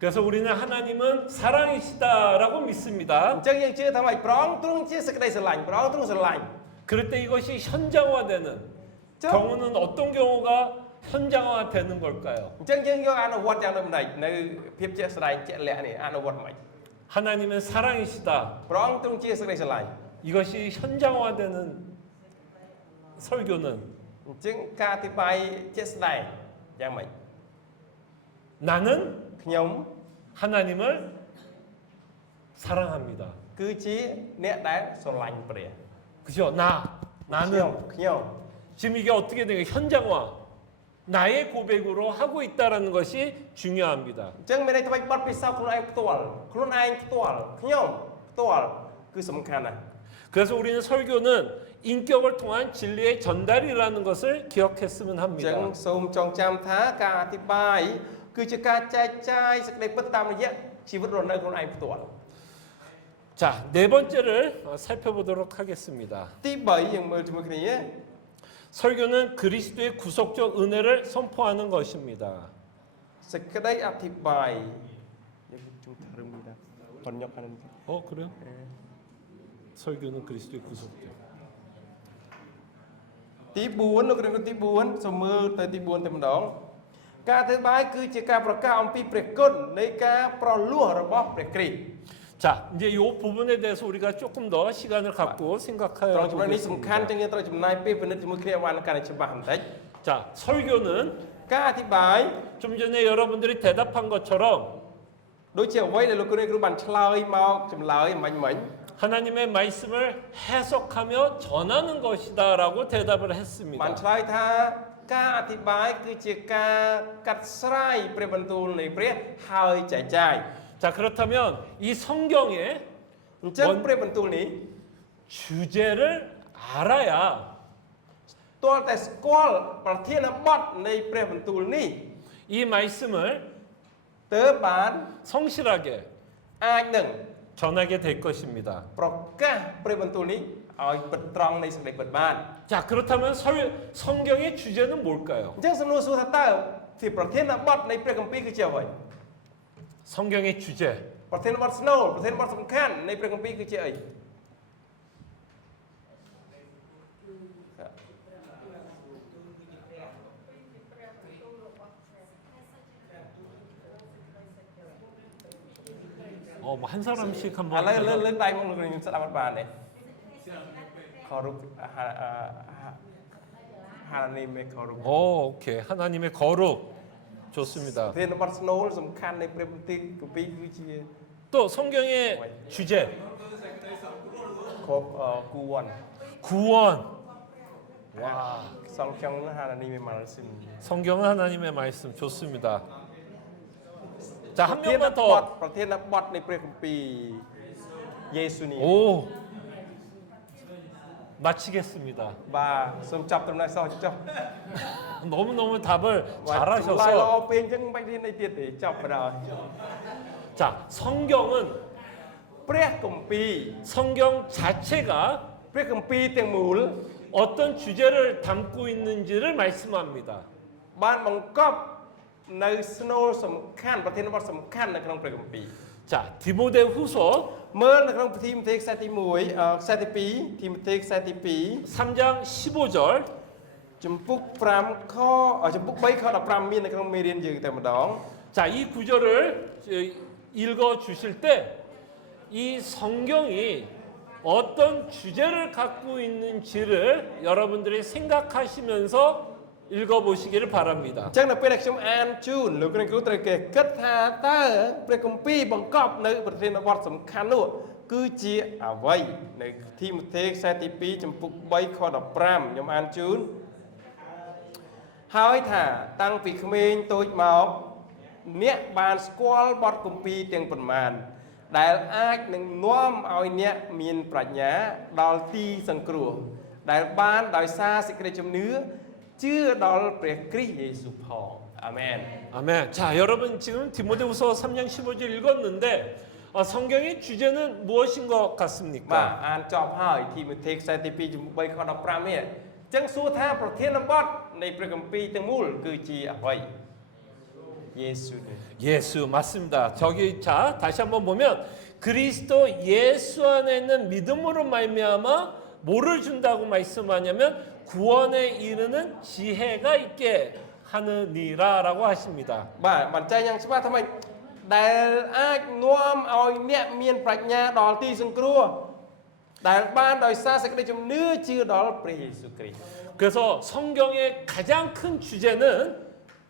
그래서 우리는 하나님은 사랑이시다라고 믿습니다. អញ្ចឹងយើងជឿថាម៉េចប្រងទ្រង់ជាសេចក្តីស្រឡាញ់ប្រងទ្រង់ស្រឡាញ់ 그럴 때 이것이 현장화되는 경우는 어떤 경우가 현장화되는 걸까요? អញ្ចឹងយើងយកអនុវត្តយ៉ាងដូចម្ដេចនៅភាពជាក់ស្ដែងជាក់លាក់នេះអនុវត្តមិន 하나님은 사랑이시다. ប្រងទ្រង់ជាសេចក្តីស្រឡាញ់ 이것이 현장화되는 설교는 អញ្ចឹងការអធិប្បាយជាក់ស្ដែងយ៉ាងម៉េច 나는 ខ្ញុំ 하나님을 사랑합니다. គឺជាអ្នកដែលស្រឡាញ់ព្រះ 그죠? 나는 ខ្ញុំ 지금 이게 어떻게 되냐? 현장화. 나의 고백으로 하고 있다라는 것이 중요합니다. អញ្ចឹងមានន័យថាបទពិសោធន៍ខ្លួនឯងផ្ទាល់ខ្ញុំផ្ទាល់គឺសំខាន់ណាស់ 그래서 우리는 설교는 인격을 통한 진리의 전달이라는 것을 기억했으면 អញ្ចឹង 합니다. សូមចងចាំថាការអធិប្បាយគឺជាការចែកចាយសេចក្តីពិតតាមរយៈជីវិតរស់នៅខ្លួនឯងផ្ទាល់ 자, 네 번째를 살펴보도록 하겠습니다. ទី3យើងមើលជាមួយគ្នា 설교는 그리스도의 구속적 은혜를 선포하는 것입니다. សេចក្តីអធិប្បាយយើងជុំត្រឹមនេះដែរតញយកខាងនេះ 그래요? 설교는 그리스도의 구속적. ទី4នៅក្នុងទី4សូមមើលទៅទី4តែម្ដងការអធិប្បាយគឺជាការប្រកាសអំពីព្រះគុណនៃការប្រលួសរបស់ព្រះគ្រីស្ទ 자, 이제 이 부분에 대해서 우리가 조금 더 시간을 갖고 ត្រង់ 생각하여 ចំណុចនេះសំខាន់ 보겠습니다. ចឹងយើងត្រូវចំណាយពេលពិនិត្យជាមួយគ្នាបានកាន់តែច្បាស់បន្តិច 자, 설교는 ការអធិប្បាយ 좀 전에 여러분들이 대답한 것처럼 ដូចជាអ្វីដែលលោកគ្រូបានឆ្លើយមកចម្លើយមិញ 하나님의 말씀을 해석하며 전하는 것이다라고 대답을 បាន 했습니다. ឆ្លើយថាការអធិប្បាយគឺជាការកាត់ស្រាយព្រះបន្ទូលនៃព្រះហើយចែកចាយ 자, 그렇다면 이 성경의 អញ្ចឹងព្រះបន្ទូលនេះ 주제를 알아야 ទាល់តែស្គាល់ប្រធានបទនៃព្រះបន្ទូលនេះ 이 말씀을 ទើបបាន 성실하게 អាចនឹង 전하게 될 것입니다. ប្រកាសព្រះបន្ទូលនេះ ឲ្យពិតត្រង់នៃសេចក្តីពិតបាន 자, 그렇다면 성경의 주제는 뭘까요? អញ្ចឹងសំណួរសួរថាតើជាប្រធានបទនៃព្រះគម្ពីរគឺជាអ្វី 성경의 주제. ប្រធានបទស្នូលប្រធានបទសំខាន់នៃព្រះគម្ពីរគឺជាអី 뭐 한 사람씩 ឥ 한번 ឡូវលើ 제가- លើដៃមកលោកខ្ញុំស្ដាប់អត់បានទេខរុបហានីមេខរុប 오케이. 하나님의 거룩. 좋습니다. ប្រធានបទស្នូលសំខាន់នៃព្រះគម្ពីរគឺជា 또 성경의 주제. គួន 구원. 와. សងចង់ហានីមេម៉ាល់ស៊ីន 성경은 하나님의 말씀. 좋습니다. 자, 한 ប្រធាន 명만 បទ 더. ប្រធានបទនៃព្រះគម្ពីរយេស៊ូនេះ 오. 마치겠습니다. បាទសូមចាប់ត្រឹមនេះសោះចុះ 너무너무 답을 ឡាយល្អ 잘하셔서. ពេលអញ្ចឹងមិនបាច់រៀនអីទៀតទេចាប់បណ្ដោយ 자, 성경은 ព្រះគម្ពីរ 성경 자체가 ព្រះគម្ពីរទាំងមូល 어떤 주제를 담고 있는지를 말씀합니다. បានបង្កប់នៅស្នូលសំខាន់ប្រធានបទសំខាន់នៅក្នុងព្រះគម្ពីរ 자, 디모데 후서 មើលនៅក្នុងទីម៉ូថេខ្សែទី1ខ្សែទី2ទីម៉ូថេខ្សែទី 3장 15절 2ចំពុក5ខចំពុក3ខ15មាននៅក្នុងមេរៀនយើងតែម្ដង 자, 이 구절을 읽어 주실 때 이 성경이 어떤 주제를 갖고 있는지를 여러분들이 생각하시면서 읽어 보시기를 អ 바랍니다. ញ្ចឹងនៅពេលដែលខ្ញុំអានជូនលោកគ្រូត្រូវគេគិតថាតើព្រះគម្ពីរបង្កប់នៅប្រធានបទសំខាន់នោះគឺជាអ្វីនៅទីម៉ូថេខ្សែទី2ចំពុក3ខ15ខ្ញុំអានជូនហើយថាតាំងពីក្មេងតូចមកអ្នកបានស្គាល់បទគម្ពីរទាំងប៉ុន្មានដែលអាចនឹងនាំឲ្យអ្នកមានប្រាជ្ញាដល់ទីសង្គ្រោះដែលបានដោយសារសេចក្តីជំនឿជឿដល់ព្រះគ្រីស្ទយេស៊ូវផងអាមែន 아멘. 자, 여러분 지금 디모데후서 3장 15절 읽었는데 성경의 주제는 무엇인 것 បាទ 같습니까? អានចប់ហើយទីម៉ូថេខ្សែទី2ចំពុក3ខ15នេះអញ្ចឹងសួរថាប្រធានបទនៃព្រះគម្ពីរទាំងមូលគឺជាអ្វីយេស៊ូវនេះ 예수 맞습니다. 저기 자 다시 한번 보면 그리스도 예수 안에 있는 믿음으로 말미암아 뭐를 준다고 말씀하냐면 구원에 이르는 지혜가 있게 하느니라라고 하십니다. បាទបញ្ជាក់យ៉ាងច្បាស់ថាម៉េចដែលអាចនាំឲ្យអ្នកមានប្រាជ្ញាដល់ទីសង្គ្រោះដែលបានដោយសារសេចក្តីជំនឿជឿដល់ព្រះយេស៊ូវគ្រីស្ទ 그래서 성경의 가장 큰 주제는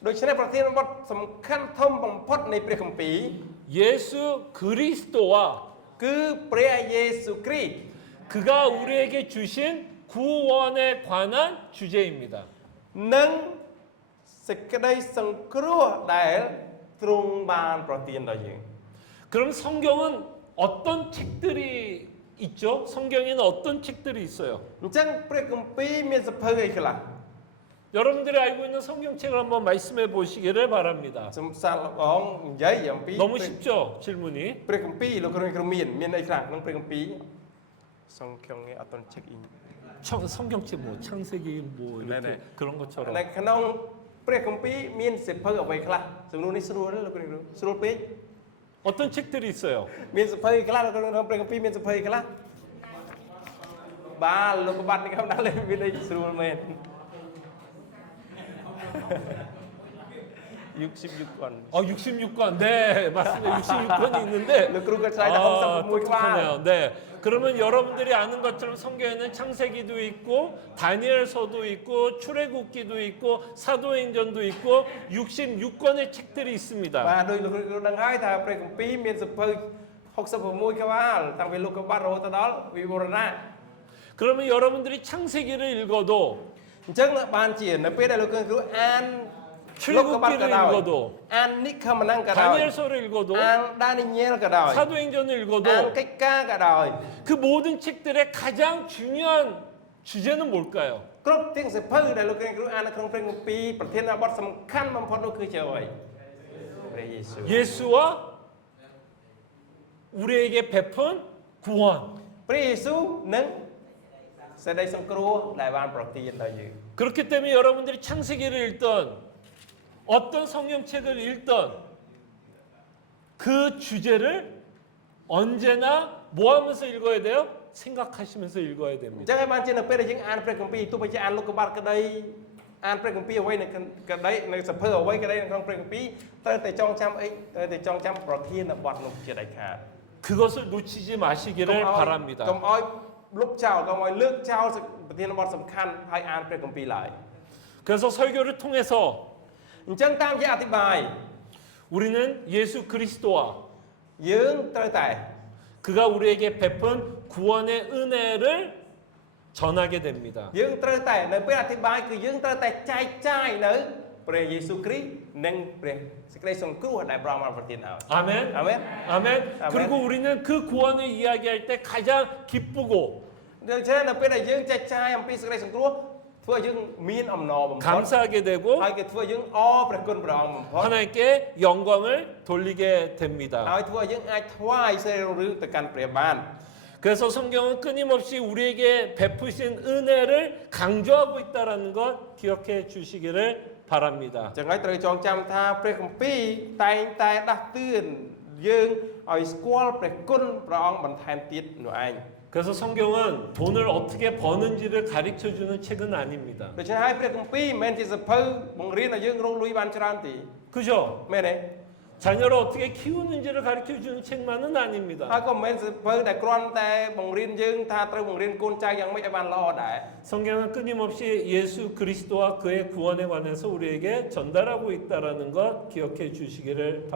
ដូច្នេះប្រធានបទសំខាន់ធំបំផុតនៃព្រះគម្ពីរ 예수 그리스도와 គឺព្រះយេស៊ូវគ្រីស្ទ 그가 우리에게 주신 구원에 관한 주제입니다. និងសេចក្តីសង្គ្រោះដែលទ្រង់បានប្រទានដល់យើង 그럼 성경은 어떤 책들이 있죠? 성경에는 어떤 책들이 있어요? អញ្ចឹងព្រះគម្ពីរមានសភៅអីខ្លះ 여러분들이 알고 있는 성경책을 한번 말씀해 보시기를 바랍니다. សំសាលបងនិយាយអំពី 너무 쉽죠? 질문이. ព្រះគម្ពីរលោកគ្រូមានអីខ្លះក្នុងព្រះគម្ពីរសង្ឃឹងអត់តន់ check in 성경책 뭐 창세기 뭐 이렇게 네네. 그런 것처럼 នៅក្នុងព្រះគម្ពីរមានសភៅអ្វីខ្លះសំណួរនេះស្រួលទេលោកគ្រូស្រួលពេក 어떤 책들이 있어요? មានសភៅខ្លះលោកគ្រូក្នុងព្រះគម្ពីរមានសភៅខ្លះបាទលោកកបាត់នេះខ្ញុំដាក់លេខមានអីស្រួលមែន 66권 66권. 네, 맞습니다. 66권이 있는데លោកគ្រូក៏ឆ្លៃដល់66ក្បាល 똑똑하네요. 네. 그러면 여러분들이 아는 것처럼 성경에는 창세기도 있고 다니엘서도 있고 출애굽기도 있고 사도행전도 있고 66권의 책들이 있습니다. បាទដោយលោកគ្រូដឹងហើយថាព្រះគម្ពីរមានសភៅ66ក្បាលតាំងពីលោកកបាត់រហូតដល់វិវរណៈ 그러면 여러분들이 창세기를 읽어도 អញ្ចឹងបានជានៅពេលដែលលោកគ្រូអាន 출애굽기를 읽어도 អាននិខមណង្គក៏ដោយ 다니엘서를 읽어도 អានដានីញ៉ែលក៏ដោយ 사도행전을 អាន 읽어도 កិច្ចការក៏ដោយ 그 모든 책들의 가장 중요한 주제는 뭘까요? គ្រប់ទាំងសភៅដែលលោកគ្រូអាននៅក្នុងព្រះគម្ពីរប្រធានបទសំខាន់បំផុតនោះគឺជាអ្វីព្រះយេស៊ូវ 예수와 우리에게 베푼 구원. ព្រះយេស៊ូវនិង សេចក្តីសង្គ្រោះដែលបានប្រទានដល់យើង 그렇기 때문에 여러분들이 창세기를 읽던 어떤 성경책을 읽던 그 주제를 언제나 뭐 하면서 읽어야 돼요? 생각하시면서 읽어야 អញ្ 됩니다. ចឹងហើយបានជានៅពេលដែលយើងអានព្រះគម្ពីរទោះបីជាអានលោកុបាតក្តីអានព្រះគម្ពីរអ្វីនៅក្តីនៅសភើអ្វីក្តីនៅក្នុងព្រះគម្ពីរត្រូវតែចងចាំអីត្រូវតែចងចាំប្រធានបទនោះជាដាច់ខាត 그것을 놓치지 마시기를 កុំ 바랍니다. ឲ្យលុបចោលកុំឲ្យលើកចោលប្រធានបទសំខាន់ហើយអានព្រះគម្ពីរឡើយ 그래서 설교를 통해서 អញ្ចឹងតាមជាអធិប្បាយ 우리는 예수 그리스도와 យើងត្រូវតែ 그가 우리에게 베푼 구원의 은혜를 전하게 됩니다. យើងត្រូវតែនៅពេលអធិប្បាយគឺយើងត្រូវតែចែកចាយនៅព្រះយេស៊ូវគ្រីស្ទនិងព្រះសេចក្តីសង្គ្រោះដែលព្រះអង្គបានប្រទានឲ្យ 아멘. អាមែន 아멘. 그리고 우리는 그 구원을 이야기할 때 가장 기쁘고 ដូច្នេះនៅពេលដែលយើងចែកចាយអំពីសេចក្តីសង្គ្រោះធ្វើឲ្យយើងមានអំណរបំផុត 감사하게 되고 ហើយគេធ្វើឲ្យយើងអរព្រះគុណព្រះអង្គបំផុត 하나님께 영광을 돌리게 됩니다. ហើយធ្វើឲ្យយើងអាចថ្វាយសេរីរុងរឿងទៅកាន់ព្រះបាន 그래서 성경은 끊임없이 우리에게 베푸신 은혜를 강조하고 있다는 것 기억해 주시기를 바랍니다. ចឹងហើយត្រូវចងចាំថាព្រះគម្ពីរតែងតែដាស់តឿនយើងឲ្យស្គាល់ព្រះគុណព្រះអង្គបន្ថែមទៀតនោះឯង 그래서 성경은 돈을 어떻게 버는지를 가르쳐 주는 책은 아닙니다. ដូច្នេះហើយព្រះគម្ពីរមិនមែនជាសភៅបង្រៀនឲ្យយើងរកលុយបានច្រើនទេ 그죠? មែនទេ 자녀를 어떻게 키우는지를 가르쳐 주는 책만은 ហើ 아닙니다. យក៏មិនមែនសភៅដែលគ្រាន់តែបង្រៀនយើងថាត្រូវបង្រៀនកូនចៅយ៉ាងម៉េចឲ្យបានល្អដែរ 성경은 끊임없이 예수 그리스도와 그의 구원에 관해서 우리에게 전달하고 있다라는 것 기억해 주시기를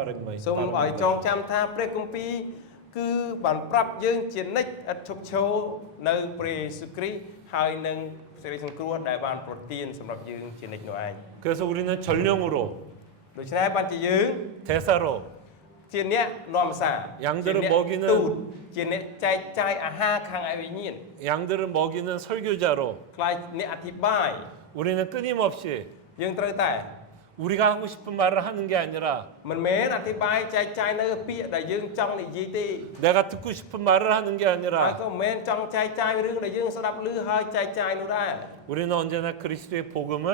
សូមឲ្យច 바랍니다. ងចាំថាព្រះគម្ពីរគឺបានប្រាប់យើងជានិច្ចឥតឈប់ឈរនៅព្រះយេស៊ូវគ្រីស្ទហើយនឹងសេរីសង្គ្រោះដែលបានប្រទានសម្រាប់យើងជានិច្ចនោះឯង 그래서 우리는 전령으로 ដូច្នេះបានជាយើង 대사로 ជាអ្នកនាំសារ 양들을 ជាអ្នក 먹이는 ទូតជាអ្នកចែកចាយអាហារខាងឯវិញ្ញាណ 양들을 먹이는 설교자로 ខ្លាចអ្នកអធិប្បាយ 우리는 끊임없이 យើងត្រូវតែ 우리가 하고 싶은 말을 하는 게 아니라 មិនមែនអធិប្បាយចែកចាយនៅពាក្យដែលយើងចង់និយាយទេ 내가 듣고 싶은 말을 하는 게 ហើយ 아니라 ក៏មិនមែនចង់ចែកចាយរឿងដែលយើងស្ដាប់ឮហើយចែកចាយនោះដែរ 우리는 언제나 그리스도의 복음을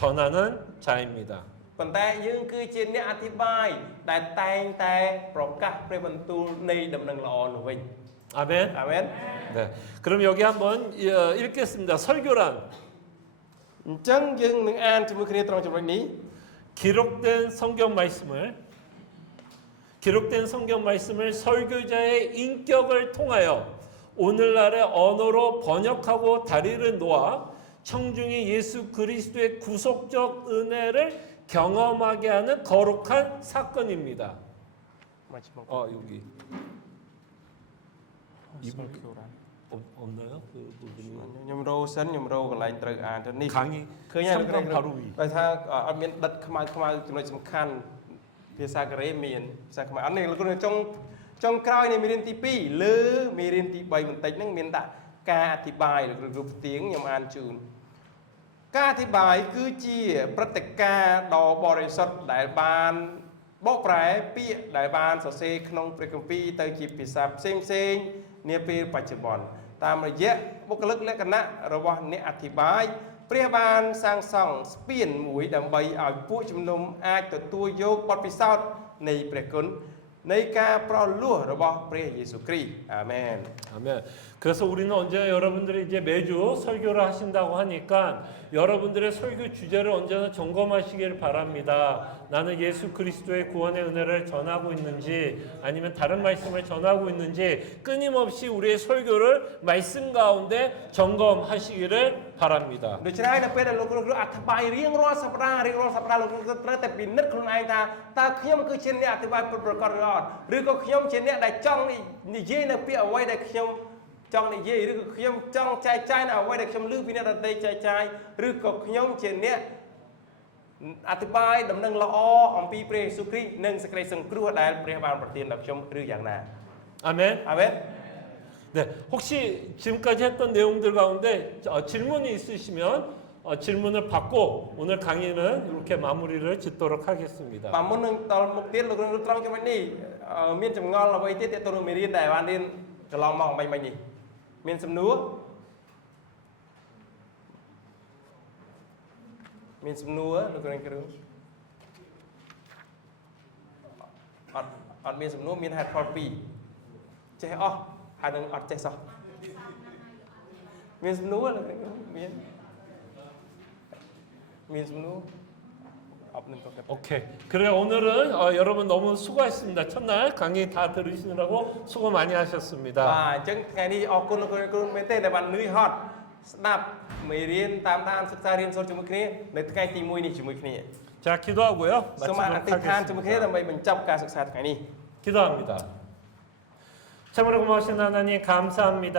전하는 자입니다. ប៉ុន្តែយើងគឺជាអ្នកអធិប្បាយដែលតែងតែប្រកាសព្រះបន្ទូលនៃដំណឹងល្អនោះវិញ 아멘. អាមែន 네. 그럼 여기 한번 읽겠습니다. 설교란 អញ្ចឹងយើងនឹងអានជាមួយគ្នាត្រង់ចំណុចនេះ 기록된 성경 말씀을 설교자의 인격을 통하여 오늘날의 언어로 번역하고 다리를 놓아 청중이 예수 그리스도의 구속적 은혜를 경험하게 하는 거룩한 사건입니다. 여기 없나요? 그 부분이 ខ្ញុំរោសិនខ្ញុំរោកន្លែងត្រូវអានទៅនេះ 강의 ឃើញហើយ 3강 바로 위. បើថាអត់មានដិតខ្មៅចំណុចសំខាន់ភាសាកូរ៉េមានភាសាខ្មែរអត់នេះលោកចុងក្រោយនៃមេរៀនទី2លើមេរៀនទី3បន្តិចហ្នឹងមានដាក់ការអធិប្បាយលោកគ្រូផ្ទៀងខ្ញុំអានជូនការអធិប្បាយគឺជាព្រឹត្តិការណ៍ដ៏បរិសុទ្ធដែលបានបកប្រែពាក្យដែលបានសរសេរក្នុងព្រះគម្ពីរទៅជាភាសាផ្សេងៗនាពេលបច្ចុប្បន្នតាមរយៈបុគ្គលិកលក្ខណៈរបស់អ្នកអធិប្បាយព្រះបានសាងសង់ស្ពានមួយដើម្បីឲ្យពួកជំនុំអាចទទួលយកបទពិសោធន៍នៃព្រះគុណនៃការប្រោសលោះរបស់ព្រះយេស៊ូវគ្រីស្ទអាមែន 아멘. 그래서 우리는 언제나 여러분들이 이제 매주 설교를 하신다고 하니까 여러분들의 설교 주제를 언제나 점검하시길 바랍니다. 나는 예수 그리스도의 구원의 은혜를 전하고 있는지 아니면 다른 말씀을 전하고 있는지 끊임없이 우리의 설교를 말씀 가운데 점검하시기를 바랍니다. ដូច្នេះនៅពេលដែលលោកគ្រូអធិប្បាយរៀងរាល់សប្តាហ៍លោកគ្រូត្រូវតែពិនិត្យខ្លួនឯងថាតើខ្ញុំគឺជាអ្នកអធិប្បាយពិតប្រាកដឬអត់ឬក៏ខ្ញុំជាអ្នកដែលចង់និយាយនៅពាក្យអ្វីដែលខ្ញុំចង់និយាយឬក៏ខ្ញុំចង់ចែកចាយនៅអ្វីដែលខ្ញុំឮពីអ្នកដទៃចែកចាយឬក៏ខ្ញុំជាអ្នកអធិប្បាយដំណឹងល្អអំពីព្រះយេស៊ូវគ្រីស្ទនិងសេចក្តីសង្គ្រោះដែលព្រះបានប្រទានដល់ខ្ញុំឬយ៉ាងណា 아멘. អាមែន 네, 혹시 지금까지 했던 내용들 가운데 질문이 있으시면 질문을 받고 오늘 강의는 이렇게 마무리를 짓도록 하겠습니다. បាទមុននឹងដល់មុខទៀតលោកគ្រូត្រង់ចំណុចនេះមានចម្ងល់អ្វីទៀតទាក់ទងនឹងមេរៀនដែលបានរៀនកន្លងមកមិញនេះមានសំណួរ មានសំណួរលោកគ្រូគ្រូអត់មានសំណួរមានហេតុផល2ចេះអស់ហើយនឹងអត់ចេះសោះមានសំណួរលោកគ្រូមានសំណួរ 오케이. 그래 오늘은 여러분 너무 수고했습니다. 첫날 강의 다 들으시느라고 수고 많이 하셨습니다. បាទអញ្ចឹងថ្ងៃនេះអរគុណលោកគ្រូមែនទេដែលបាននឿយហត់ស្ដាប់មេរៀនតាមដានសិក្សារៀនសូត្រជាមួយគ្នានៅថ្ងៃទី1នេះជាមួយគ្នា 자 기도하고요. សូមអធិដ្ឋានជាមួយគ្នា 마치도록 ដើម្បីបញ្ចប់ការសិក្សាថ្ងៃនេះ 기도합니다. 참으로 고마우신 하나님 감사합니다.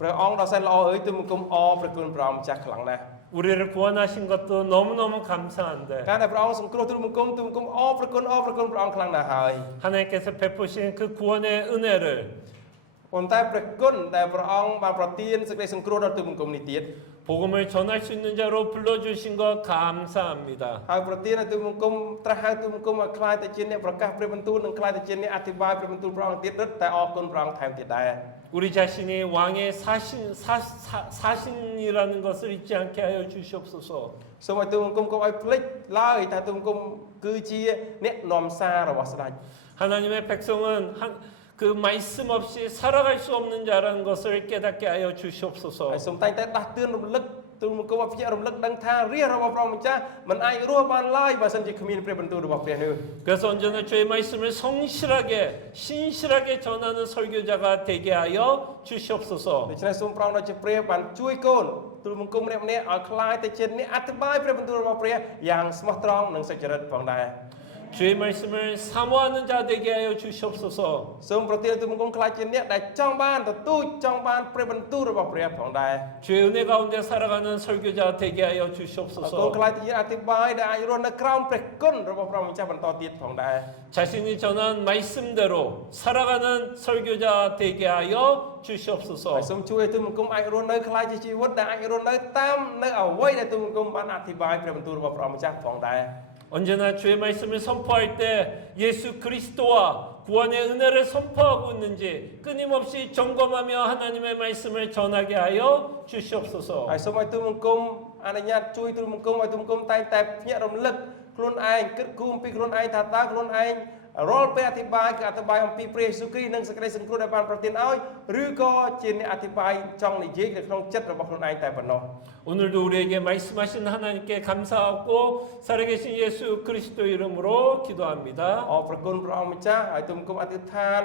ព្រះអង្គដ៏សែនល្អអើយទូលបង្គំអរព្រះគុណព្រះអង្គម្ចាស់ខ្លាំងណាស់ 우리를 구원하신 것도 너무너무 감사한데 ការដែលព្រះអង្គសង្គ្រោះទូលបង្គំអរព្រះគុណព្រះអង្គខ្លាំងណាស់ហើយ 하나님께서 베푸신 그 구원의 은혜를 ប៉ុន្តែព្រះគុណដែលព្រះអង្គបានប្រទានសេចក្តីសង្គ្រោះដល់ទូលបង្គំនេះទៀត 복음을 전할 수 있는 자로 불러주신 것 감사합니다. ហើយប្រទានឲ្យទូលបង្គំត្រាស់ហៅទូលបង្គំឲ្យខ្លាយទៅជាអ្នកប្រកាសព្រះបន្ទូលនិងខ្លាយទៅជាអ្នកអធិប្បាយព្រះបន្ទូលព្រះអង្គទៀតរឹតតែអរគុណព្រះអង្គថែមទៀតដែរ 우리 자신이 왕의 사신이라는 것을 잊지 않게 하여 주시옵소서. សូមឲ្យទូលបង្គំកុំឲ្យភ្លេចឡើយថាទូលបង្គំគឺជាអ្នកនាំសាររបស់ស្ដេច 하나님의 백성은 그 말씀 없이 살아갈 수 없는 자라는 것을 깨닫게 하여 ហើយ 주시옵소서. សូមតែងតែដាស់តឿនរំលឹកទូលបង្គំឲ្យភ្ញាក់រំលឹកដឹងថារាជរបស់ព្រះម្ចាស់មិនអាចរស់បានឡើយបើសិនជាគ្មានព្រះបន្ទូលរបស់ព្រះនោះ 그래서 언제나 주의 말씀을 성실하게 신실하게 전하는 설교자가 되게 하여 주시옵소서. ដូច្នេះសូមប្រងដល់ជាព្រះបានជួយកូនទូលបង្គំម្នាក់ៗឲ្យខ្លាយទៅជាអ្នកអធិប្បាយព្រះបន្ទូលរបស់ព្រះយ៉ាងស្មោះត្រង់និងសុចរិតផងដែរ 주의 말씀을 사모하는 자 되게 하여 주시옵소서. សូមប្រទានទូលបង្គំខ្លាយជាអ្នកដែលចង់បានទទូចចង់បានព្រះបន្ទូលរបស់ព្រះផងដែរ 주의 은혜 가운데 살아가는 설교자 되게 하여 កូន 주시옵소서. ខ្លាយទៅជាអធិប្បាយដែលអាចរស់នៅក្រោមព្រះគុណរបស់ព្រះម្ចាស់បន្តទៀតផងដែរ 자신이 전한 말씀대로 살아가는 설교자 되게 하여 주시옵소서. ហើយសូមជួយឲ្យទូលបង្គំអាចរស់នៅខ្លាយជាជីវិតដែលអាចរស់នៅតាមនៅអ្វីដែលទូលបង្គំបានអធិប្បាយព្រះបន្ទូលរបស់ព្រះម្ចាស់ផងដែរ 언제나 주의 말씀을 선포할 때 예수 그리스도와 구원의 은혜를 선포하고 있는지 끊임없이 점검하며 하나님의 말씀을 전하게 하여 주시옵소서. ហើយសូមឲ្យទូលបង្គំអនុញ្ញាតជួយទូលបង្គំឲ្យទូលបង្គំតែងតែភ្ញាក់រំលឹកខ្លួនឯងគិតគូរអំពីខ្លួនឯងថាតើខ្លួនឯងរាល់ពេលអធិប្បាយគឺអធិប្បាយអំពីព្រះយេស៊ូវគ្រីស្ទនិងសេចក្តីសង្គ្រោះដែលបានប្រទានឲ្យឬក៏ជាអ្នកអធិប្បាយចង់និយាយនៅក្នុងចិត្តរបស់ខ្លួនឯងតែប៉ុណ្ណោះ 오늘도 우리에게 말씀하신 하나님께 감사하고 살아계신 예수 그리스도 이름으로 기도합니다. អរព្រគុណព្រះអង្គម្ចាស់ហើយទូលបង្គំអធិដ្ឋាន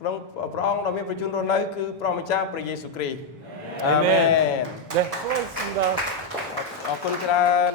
ក្នុងព្រះអង្គដ៏មានប្រជញ្ញរស់នៅគឺព្រះម្ចាស់ព្រះយេស៊ូវគ្រីស្ទ 아멘. 네, 수고하셨습니다. អរគុណច្រើន